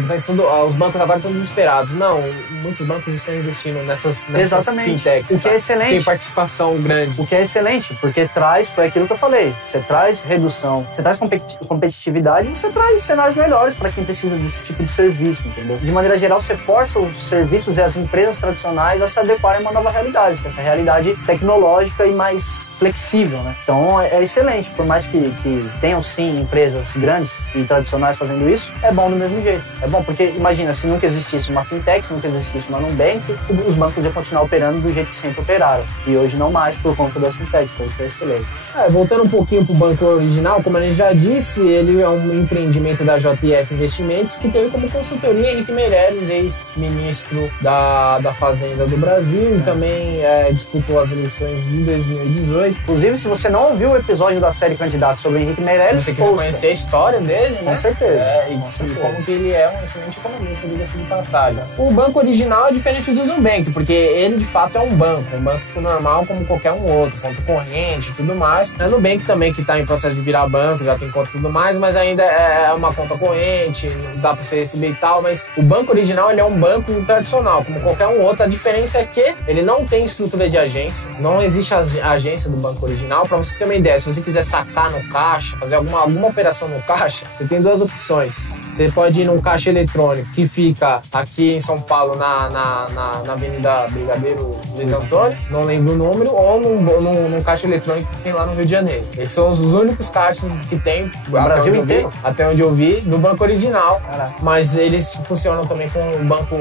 os bancos agora estão desesperados. Não, muitos bancos estão investindo nessas fintechs. O que é excelente. Tem participação grande. O que é excelente, porque foi aquilo que eu falei, você traz redução, você traz competitividade e você traz cenários melhores para quem precisa desse tipo de serviço, entendeu? De maneira geral, você força os serviços e as empresas tradicionais a se adequarem a uma nova realidade, que é essa realidade tecnológica e mais flexível, né? Então é excelente, por mais que tenham sim empresas grandes e tradicionais fazendo isso, é bom do mesmo jeito. É bom porque, imagina, se nunca existisse uma fintech, se nunca existisse uma Nubank, os bancos iam continuar operando do jeito que sempre operaram. E hoje não mais por conta das fintechs, então isso é excelente. Voltando um pouquinho pro Banco Original, como a gente já disse, ele é um empreendimento da JF Investimentos que tem como consultoria Henrique Meirelles, ex-ministro da Fazenda do Brasil, e também disputou as eleições de 2018. Inclusive, se você não ouviu o episódio da série Candidatos sobre Henrique Meirelles, se você quiser conhecer a história dele, com certeza. E como que ele é um excelente economista, diga-se de passagem. O Banco Original é diferente do Nubank, porque ele de fato é um banco normal como qualquer um outro, conta corrente e tudo mais. A Nubank também, que está em processo de virar banco, já tem conta e tudo mais, mas ainda é uma conta corrente, não dá para você receber e tal, mas o Banco Original ele é um banco tradicional, como qualquer um outro. A diferença é que ele não tem estrutura de agência, não existe a agência do Banco Original. Para você ter uma ideia, se você quiser sacar no caixa, fazer alguma operação no caixa, você tem duas opções. Você pode ir num caixa eletrônico que fica aqui em São Paulo, na Avenida Brigadeiro Luiz Antônio, não lembro o número, ou num caixa eletrônico que tem lá no Rio de Janeiro. Esses são os únicos caixas que tem Brasil inteiro? Até onde eu vi, do Banco Original. Caraca. Mas eles funcionam também com o banco,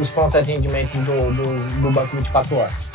os pontos de atendimentos do banco 24 horas.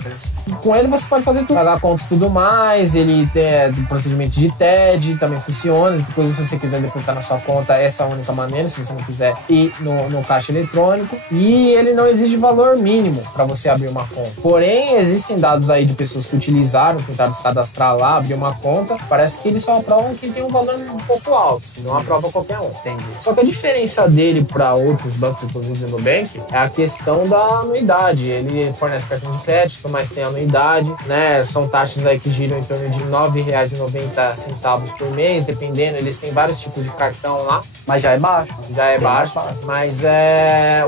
Com ele você pode fazer tudo, pagar conta e tudo mais, ele tem procedimento de TED, também funciona. Depois, se você quiser depositar na sua conta, essa é a única maneira, se você não quiser ir no caixa eletrônico. E ele não exige valor mínimo para você abrir uma conta. Porém, existem dados aí de pessoas que utilizaram, tentaram se cadastrar lá, abrir uma conta. Parece que eles só aprovam quem tem um valor um pouco alto, não aprova qualquer um. Entendi. Só que a diferença dele para outros bancos, inclusive o Nubank, é a questão da anuidade. Ele fornece cartão de crédito, mas tem anuidade, né? né? São taxas aí que giram em torno de R$ 9,90 por mês, dependendo. Eles têm vários tipos de cartão lá. Mas já é baixo. Já é baixo, mas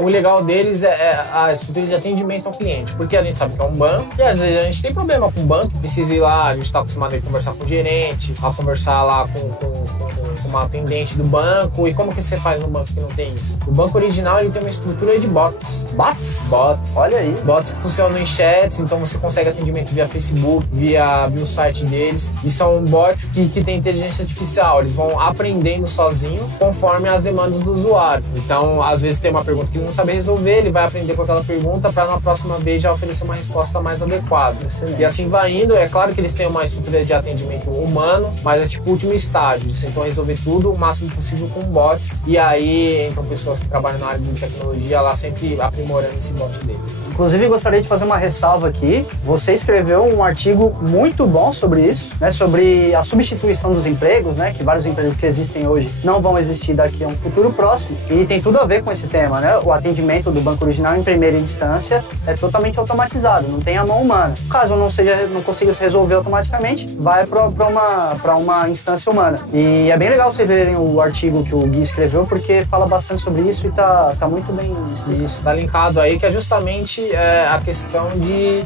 o legal deles é a estrutura de atendimento ao cliente, porque a gente sabe que é um banco e às vezes a gente tem problema com o banco, precisa ir lá, a gente está acostumado a conversar com o gerente, a conversar lá com uma atendente do banco. E como que você faz no banco que não tem isso? O banco original ele tem uma estrutura de bots. Bots? Bots. Olha aí. Bots que funcionam em chats, então você consegue atendimento via Facebook, via o site deles. E são bots que têm inteligência artificial, eles vão aprendendo sozinho conforme as demandas do usuário. Então, às vezes tem uma pergunta que ele não sabe resolver, ele vai aprender com aquela pergunta para na próxima vez já oferecer uma resposta mais adequada. Excelente. E assim vai indo. É claro que eles têm uma estrutura de atendimento humano, mas é tipo o último estágio. Eles tentam resolver tudo o máximo possível com bots. E aí entram pessoas que trabalham na área de tecnologia lá sempre aprimorando esse bot deles. Inclusive, gostaria de fazer uma ressalva aqui. Você escreveu um artigo muito bom sobre isso, né? Sobre a substituição dos empregos, né? Que vários empregos que existem hoje não vão existir daqui a um futuro próximo. E tem tudo a ver com esse tema, né? O atendimento do banco original em primeira instância é totalmente automatizado, não tem a mão humana. Caso não consiga se resolver automaticamente, vai para uma instância humana. E é bem legal vocês lerem o artigo que o Gui escreveu, porque fala bastante sobre isso e tá muito bem explicado. Isso, tá linkado aí, que é justamente a questão de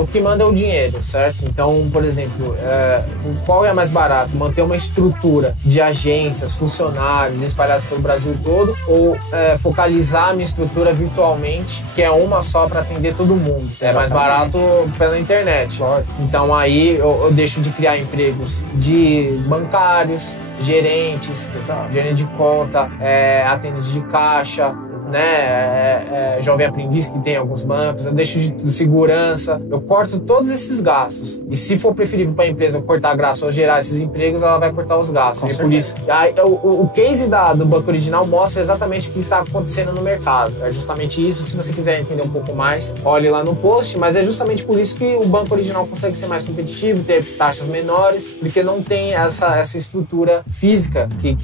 o que manda é o dinheiro, certo? Então, por exemplo, qual é mais barato? Manter uma estrutura de agências, funcionários espalhados pelo Brasil todo, ou focalizar a minha estrutura virtualmente, que é uma só para atender todo mundo? É mais barato pela internet. Então aí eu deixo de criar empregos de bancários, gerentes, gerente de conta, atendente de caixa, né, jovem aprendiz que tem alguns bancos, eu deixo de segurança, eu corto todos esses gastos. E se for preferível para a empresa cortar gastos ou gerar esses empregos, ela vai cortar os gastos. E por isso, o case do Banco Original mostra exatamente o que está acontecendo no mercado. É justamente isso. Se você quiser entender um pouco mais, olhe lá no post, mas é justamente por isso que o Banco Original consegue ser mais competitivo, ter taxas menores, porque não tem essa estrutura física que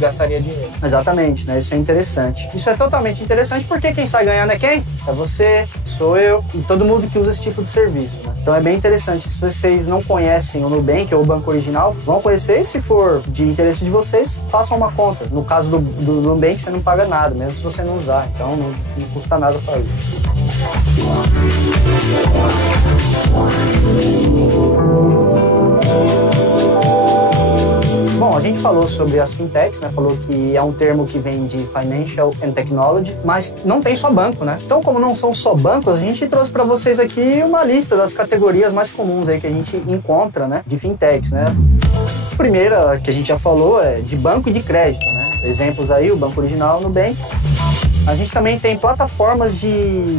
gastaria dinheiro. Exatamente, né? Isso é interessante. Isso é totalmente interessante porque quem sai ganhando é quem? É você, sou eu e todo mundo que usa esse tipo de serviço, né? Então é bem interessante. Se vocês não conhecem o Nubank ou o Banco Original, vão conhecer, e se for de interesse de vocês, façam uma conta. No caso do Nubank, você não paga nada, mesmo se você não usar. Então não custa nada fazer. Bom, a gente falou sobre as fintechs, né? Falou que é um termo que vem de Financial and Technology, mas não tem só banco, né? Então, como não são só bancos, a gente trouxe para vocês aqui uma lista das categorias mais comuns aí que a gente encontra, né? De fintechs, né? A primeira que a gente já falou é de banco e de crédito, né? Exemplos aí, o Banco Original, o Nubank. A gente também tem plataformas de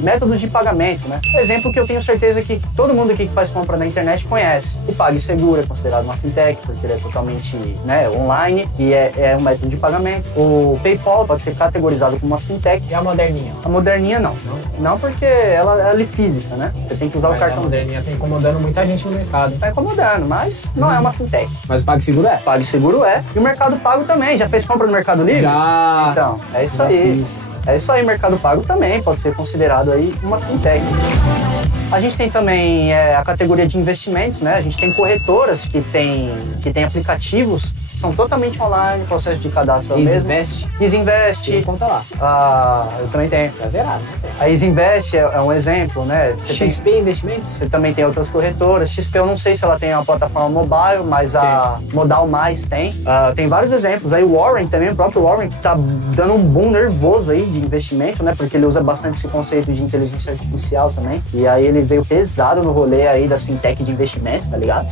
métodos de pagamento, né? Exemplo que eu tenho certeza que todo mundo aqui que faz compra na internet conhece. O PagSeguro é considerado uma fintech, porque ele é totalmente, né, online e é um método de pagamento. O PayPal pode ser categorizado como uma fintech. E a Moderninha? A Moderninha não. Não porque ela é física, né? Você tem que usar o cartão. A Moderninha tá incomodando muita gente no mercado. Tá incomodando, mas não é uma fintech. Mas o PagSeguro é? PagSeguro é. E o Mercado Pago também. Já fez compra no Mercado Livre? Já. Então, é isso aí. Fiz. É isso aí, Mercado Pago também pode ser considerado aí uma fintech. A gente tem também a categoria de investimentos, né? A gente tem corretoras que tem aplicativos que são totalmente online, processo de cadastro mesmo. EasyInvest. Tem conta lá. Eu também tenho. Tá zerado. A EasyInvest é um exemplo, né? XP Investimentos? Você também tem outras corretoras. XP eu não sei se ela tem uma plataforma mobile, mas a Modal Mais tem. Tem vários exemplos. Aí o Warren também, o próprio Warren, que tá dando um boom nervoso aí de investimento, né? Porque ele usa bastante esse conceito de inteligência artificial também. E aí ele veio pesado no rolê aí das fintech de investimento, tá ligado?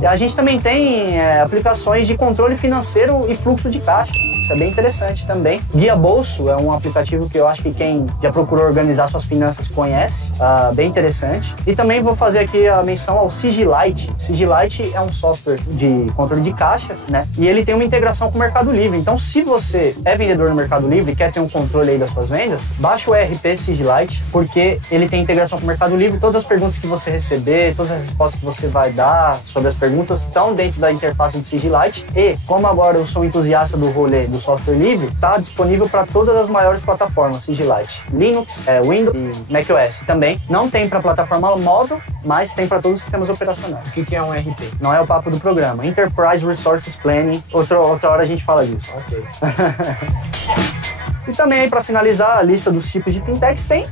E a gente também tem aplicações de controle financeiro e fluxo de caixa. Isso é bem interessante também. Guia Bolso é um aplicativo que eu acho que quem já procurou organizar suas finanças conhece. Bem interessante. E também vou fazer aqui a menção ao Sigilite. Sigilite é um software de controle de caixa, né? E ele tem uma integração com o Mercado Livre. Então, se você é vendedor no Mercado Livre e quer ter um controle aí das suas vendas, baixa o ERP Sigilite, porque ele tem integração com o Mercado Livre. Todas as perguntas que você receber, todas as respostas que você vai dar sobre as perguntas estão dentro da interface de Sigilite. E, como agora eu sou entusiasta do rolê do do software livre, está disponível para todas as maiores plataformas Sigilite. Linux, Windows e macOS também. Não tem para plataforma móvel, mas tem para todos os sistemas operacionais. O que é um RP? Não é o papo do programa. Enterprise Resources Planning. Outra hora a gente fala disso. Ok. E também, para finalizar a lista dos tipos de fintechs, tem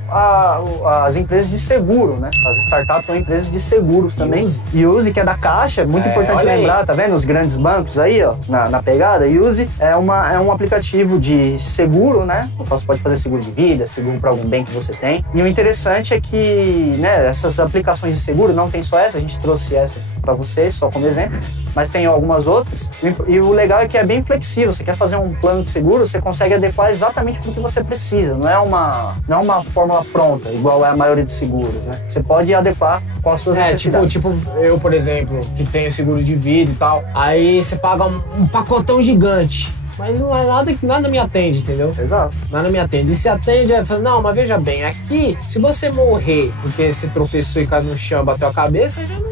as empresas de seguro, né? As startups são empresas de seguros também. Use, que é da Caixa, muito importante lembrar, tá vendo? Os grandes bancos aí, ó, na pegada. Use é um aplicativo de seguro, né? Você pode fazer seguro de vida, seguro para algum bem que você tem. E o interessante é que, né, essas aplicações de seguro, não tem só essa, a gente trouxe essa para vocês, só como exemplo, mas tem algumas outras. E o legal é que é bem flexível. Você quer fazer um plano de seguro, você consegue adequar exatamente para o que você precisa. Não é uma fórmula pronta, igual é a maioria dos seguros, né? Você pode adequar com as suas necessidades. Tipo eu, por exemplo, que tenho seguro de vida e tal, aí você paga um pacotão gigante. Mas não é nada me atende, entendeu? Exato. Nada me atende. E se atende, não, mas veja bem, aqui, se você morrer porque você tropeçou e caiu no chão e bateu a cabeça, já não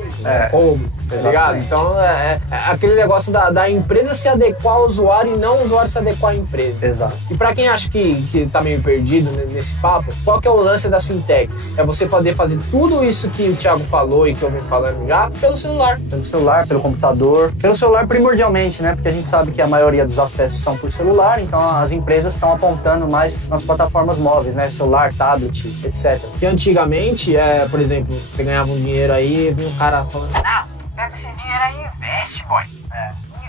como, tá ligado? Então, é aquele negócio da empresa se adequar ao usuário e não o usuário se adequar à empresa. Exato. E pra quem acha que tá meio perdido nesse papo, qual que é o lance das fintechs? É você poder fazer tudo isso que o Thiago falou e que eu venho falando já pelo celular. Pelo celular, pelo computador. Pelo celular primordialmente, né? Porque a gente sabe que a maioria dos acessos são por celular, então as empresas estão apontando mais nas plataformas móveis, né? Celular, tablet, etc. Que antigamente, por exemplo, você ganhava um dinheiro aí, vinha um cara falando, não, pega esse dinheiro aí e investe, boy.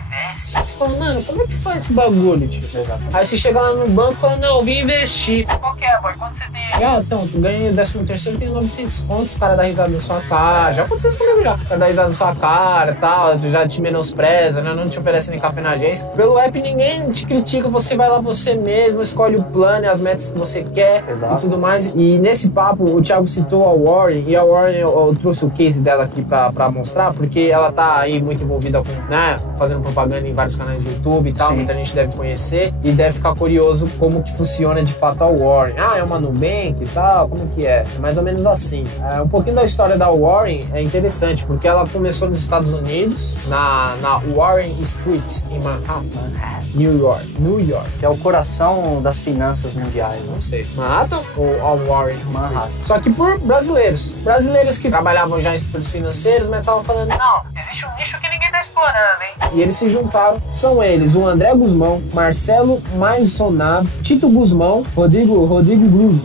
Investe. Você fala, mano, como é que faz esse bagulho, tio? Exato. Aí você chega lá no banco e fala, não, eu vim investir. Qual que é, boy? Quanto você tem aí? Então, tu ganha 13º, tem 900 contos, os caras dão risada na sua cara. Já aconteceu isso comigo já. O cara dá risada na sua cara e tal, já te menospreza, né? Não te oferece nem café na agência. Pelo app ninguém te critica, você vai lá você mesmo, escolhe o plano e as metas que você quer. Exato. E tudo mais. E nesse papo, o Thiago citou a Warren, e a Warren eu trouxe o case dela aqui pra mostrar, porque ela tá aí muito envolvida com, né, fazendo propaganda em vários canais de YouTube e tal, Sim. muita gente deve conhecer e deve ficar curioso como que funciona de fato a Warren. É uma Nubank e tal, como que é? É mais ou menos assim. Um pouquinho da história da Warren é interessante, porque ela começou nos Estados Unidos, na Warren Street, em Manhattan, New York. Que é o coração das finanças mundiais, né? Não sei. Manhattan ou a Warren Manhattan. Street? Só que por brasileiros. Brasileiros que trabalhavam já em setores financeiros, mas estavam falando, não, existe um nicho que ninguém tá explorando, hein? E eles se juntaram. São eles o André Guzmão, Marcelo Maisonave, Tito Guzmão, Rodrigo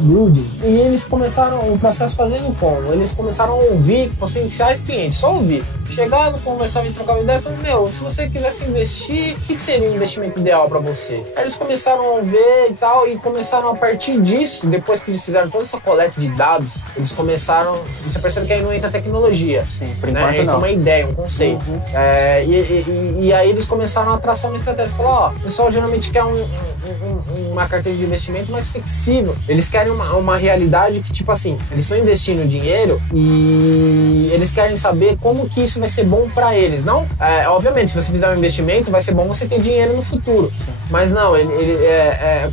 Grudi. E eles começaram o processo fazendo como? Eles começaram a ouvir potenciais clientes, só ouvir. Chegavam, conversavam e trocavam ideia e falavam, se você quisesse investir, o que seria o investimento ideal para você? Aí eles começaram a ver e tal, e começaram a partir disso, depois que eles fizeram toda essa coleta de dados, eles começaram, você percebe que aí não entra tecnologia. Sim, por né? enquanto Entra não. uma ideia, um conceito. Uhum. E aí eles começaram a traçar uma estratégia. Falaram, o pessoal geralmente quer uma carteira de investimento mais flexível. Eles querem uma realidade que, tipo assim, eles estão investindo dinheiro e eles querem saber como que isso vai ser bom para eles. Não, obviamente, se você fizer um investimento, vai ser bom você ter dinheiro no futuro. Mas não,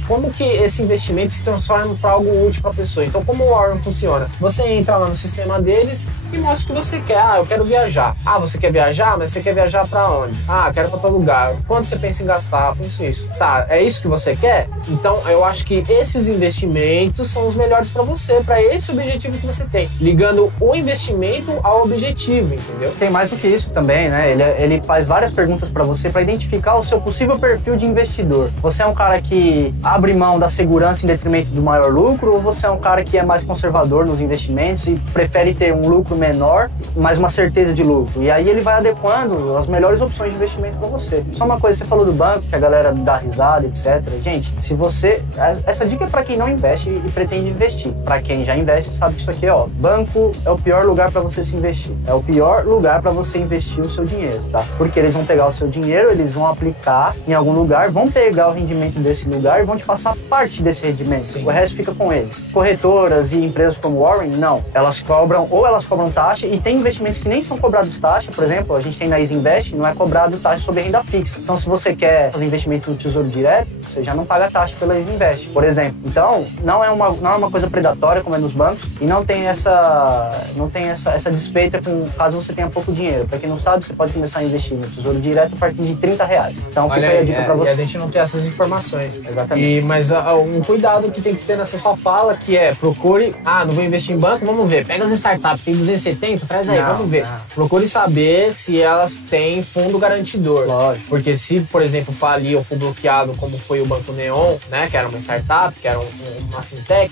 como que esse investimento se transforma para algo útil para a pessoa? Então, como o Warren funciona? Você entra lá no sistema deles e mostra o que você quer. Eu quero viajar. Você quer viajar? Mas você quer viajar para onde? Quero para tal lugar. Quanto você pensa em gastar? Penso isso. Tá, é isso que você quer? Então, eu acho que esses investimentos são os melhores para você, para esse objetivo que você tem. Ligando o investimento ao objetivo, entendeu? Tem mais do que isso também, né? Ele faz várias perguntas para você para identificar o seu possível perfil de investidor. Você é um cara que abre mão da segurança em detrimento do maior lucro, ou você é um cara que é mais conservador nos investimentos e prefere ter um lucro menor, mas uma certeza de lucro? E aí ele vai adequando as melhores opções de investimento para você. Só uma coisa, você falou do banco, que a galera dá risada, etc. Gente, se você... Essa dica é para quem não investe e pretende investir. Para quem já investe, sabe que isso aqui banco é o pior lugar para você se investir. É o pior lugar para você investir o seu dinheiro, tá? Porque eles vão pegar o seu dinheiro, eles vão aplicar em algum lugar, vão pegar o rendimento desse lugar e vão te passar parte desse rendimento. Sim. O resto fica com eles. Corretoras e empresas como Warren, não. Elas cobram cobram taxa, e tem investimentos que nem são cobrados taxa. Por exemplo, a gente tem na Easy Invest, não é cobrado taxa sobre renda fixa. Então, se você quer fazer investimento no Tesouro Direto, você já não paga taxa pela Easy Invest, por exemplo. Então, não é uma coisa predatória como é nos bancos, e não tem essa despeita caso você tenha pouco dinheiro. Para quem não sabe, você pode começar a investir no Tesouro Direto a partir de R$30. Então, fica aí a dica para você. E a gente não tem essas informações. Exatamente. Mas um cuidado que tem que ter nessa sua fala, que é procure, não vou investir em banco, vamos ver, pega as startups, tem 270, traz aí, vamos ver. Procure saber se elas têm fundo garantidor. Lógico. Porque se, por exemplo, falir ou for bloqueado, como foi o Banco Neon, né, que era uma startup, que era uma fintech,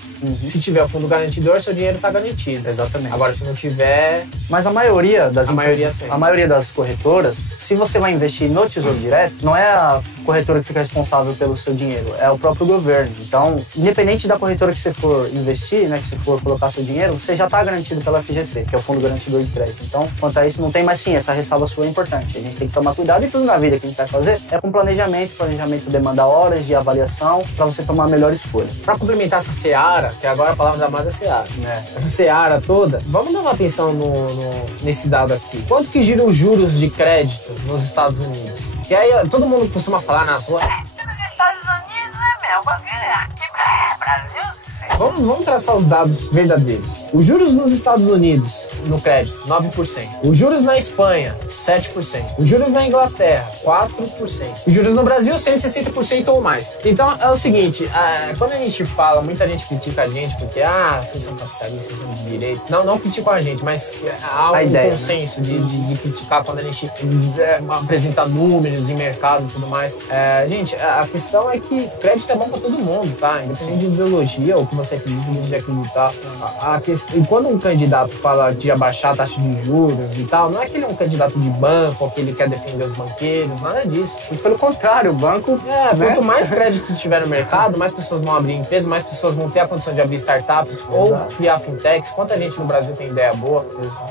se tiver o fundo garantidor, seu dinheiro está garantido. Exatamente. Agora, se não tiver... Mas a maioria das a maioria das corretoras, se você vai investir no Tesouro Direto, não é a corretora que fica responsável pelo seu dinheiro, é o próprio governo. Então, independente da corretora que você for investir, né, que você for colocar seu dinheiro, você já está garantido pela FGC, que é o Fundo Garantidor de Crédito. Então, quanto a isso, não tem mais sim, essa ressalva sua é importante. A gente tem que tomar cuidado, e tudo na vida que a gente vai fazer é com planejamento. Planejamento demanda horas de avaliação para você tomar a melhor escolha. Para complementar essa seara, que agora a palavra da moda é seara, né? Essa seara toda, vamos dar uma atenção nesse dado aqui. Quanto que giram os juros de crédito nos Estados Unidos? E aí todo mundo costuma falar na sua... Nos Estados Unidos é mesmo, aqui Brasil... Vamos traçar os dados verdadeiros. Os juros nos Estados Unidos, no crédito, 9%. Os juros na Espanha, 7%. Os juros na Inglaterra, 4%. Os juros no Brasil, 160% ou mais. Então, é o seguinte, quando a gente fala, muita gente critica a gente porque, vocês são capitalistas, vocês são de direito. Não criticam a gente, mas há um consenso, né, de criticar quando a gente apresenta números em mercado e tudo mais. Gente, a questão é que crédito é bom pra todo mundo, tá? Independente de ideologia ou que você acredita, de acreditar. E quando um candidato fala de abaixar a taxa de juros e tal, não é que ele é um candidato de banco ou que ele quer defender os banqueiros, nada disso. E pelo contrário, o banco... Quanto mais crédito tiver no mercado, mais pessoas vão abrir empresas, mais pessoas vão ter a condição de abrir startups ou criar fintechs. Quanta gente no Brasil tem ideia boa,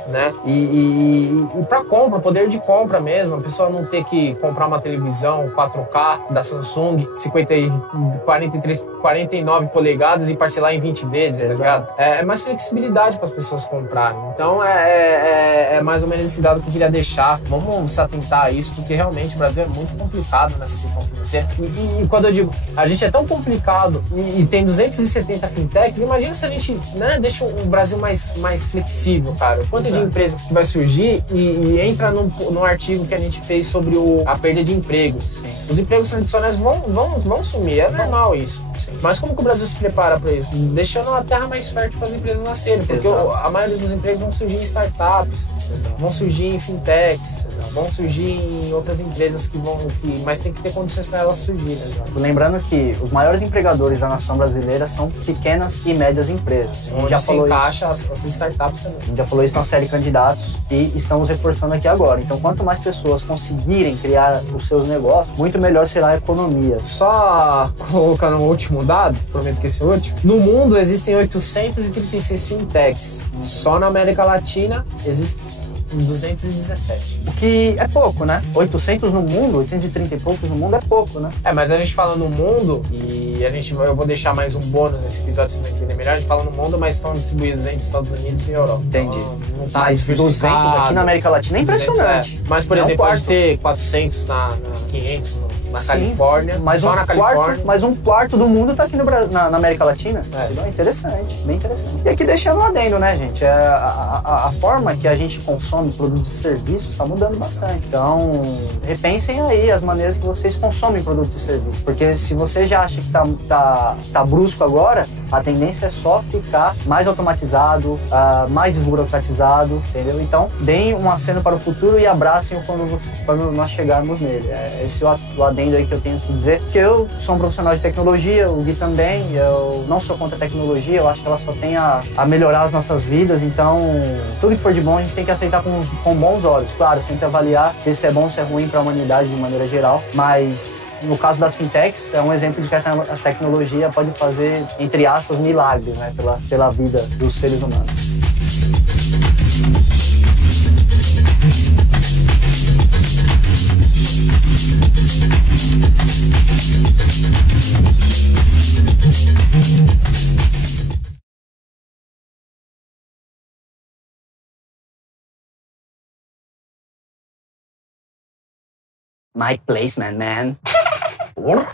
né? E para compra, poder de compra mesmo, a pessoa não ter que comprar uma televisão 4K da Samsung, 49 polegadas e parcelar em 20 vezes, tá ligado? É mais flexibilidade para as pessoas comprarem. Então, é mais ou menos esse dado que eu queria deixar. Vamos se atentar a isso, porque realmente o Brasil é muito complicado nessa questão financeira. E quando eu digo, a gente é tão complicado e tem 270 fintechs, imagina se a gente, né, deixa o Brasil mais flexível, cara. O quanto de empresa que vai surgir e entra num artigo que a gente fez sobre a perda de empregos. Sim. Os empregos tradicionais vão sumir, é normal isso. Mas como que o Brasil se prepara para isso? Deixando a terra mais fértil para as empresas nascerem, porque a maioria dos empregos vão surgir em startups, vão surgir em fintechs, vão surgir em outras empresas mas tem que ter condições para elas surgirem. Lembrando que os maiores empregadores da nação brasileira são pequenas e médias empresas. Onde já se encaixa as startups também. A gente já falou isso na série Candidatos e estamos reforçando aqui agora. Então, quanto mais pessoas conseguirem criar os seus negócios, muito melhor será a economia. Só colocando um último dado, prometo que esse é o último. No mundo existem 836 fintechs. Só na América Latina existem 217. O que é pouco, né? 800 no mundo, 830 e poucos no mundo é pouco, né? Mas a gente fala no mundo e eu vou deixar mais um bônus nesse episódio, vocês vão entender melhor. A gente fala no mundo, mas estão distribuídos entre Estados Unidos e Europa. Entendi. Então, não tá mais 200 aqui na América Latina é impressionante. Mas, por exemplo, pode ter 400 500 na Califórnia, só na Califórnia. Mas um quarto do mundo tá aqui na América Latina. É interessante, bem interessante. E aqui deixando um adendo, né, gente? A forma que a gente consome produtos e serviços está mudando bastante. Então, repensem aí as maneiras que vocês consomem produtos e serviços. Porque se você já acha que tá brusco agora, a tendência é só ficar mais automatizado, mais desburocratizado, entendeu? Então, deem um aceno para o futuro e abracem-o quando nós chegarmos nele. Esse é o adendo aí que eu tenho que dizer, que eu sou um profissional de tecnologia, o Gui também, eu não sou contra a tecnologia, eu acho que ela só tem a melhorar as nossas vidas, então tudo que for de bom a gente tem que aceitar com bons olhos, claro, sempre avaliar se é bom ou se é ruim para a humanidade de maneira geral, mas no caso das fintechs é um exemplo de que a tecnologia pode fazer, entre aspas, milagres, né, pela vida dos seres humanos. My placement, man. Or?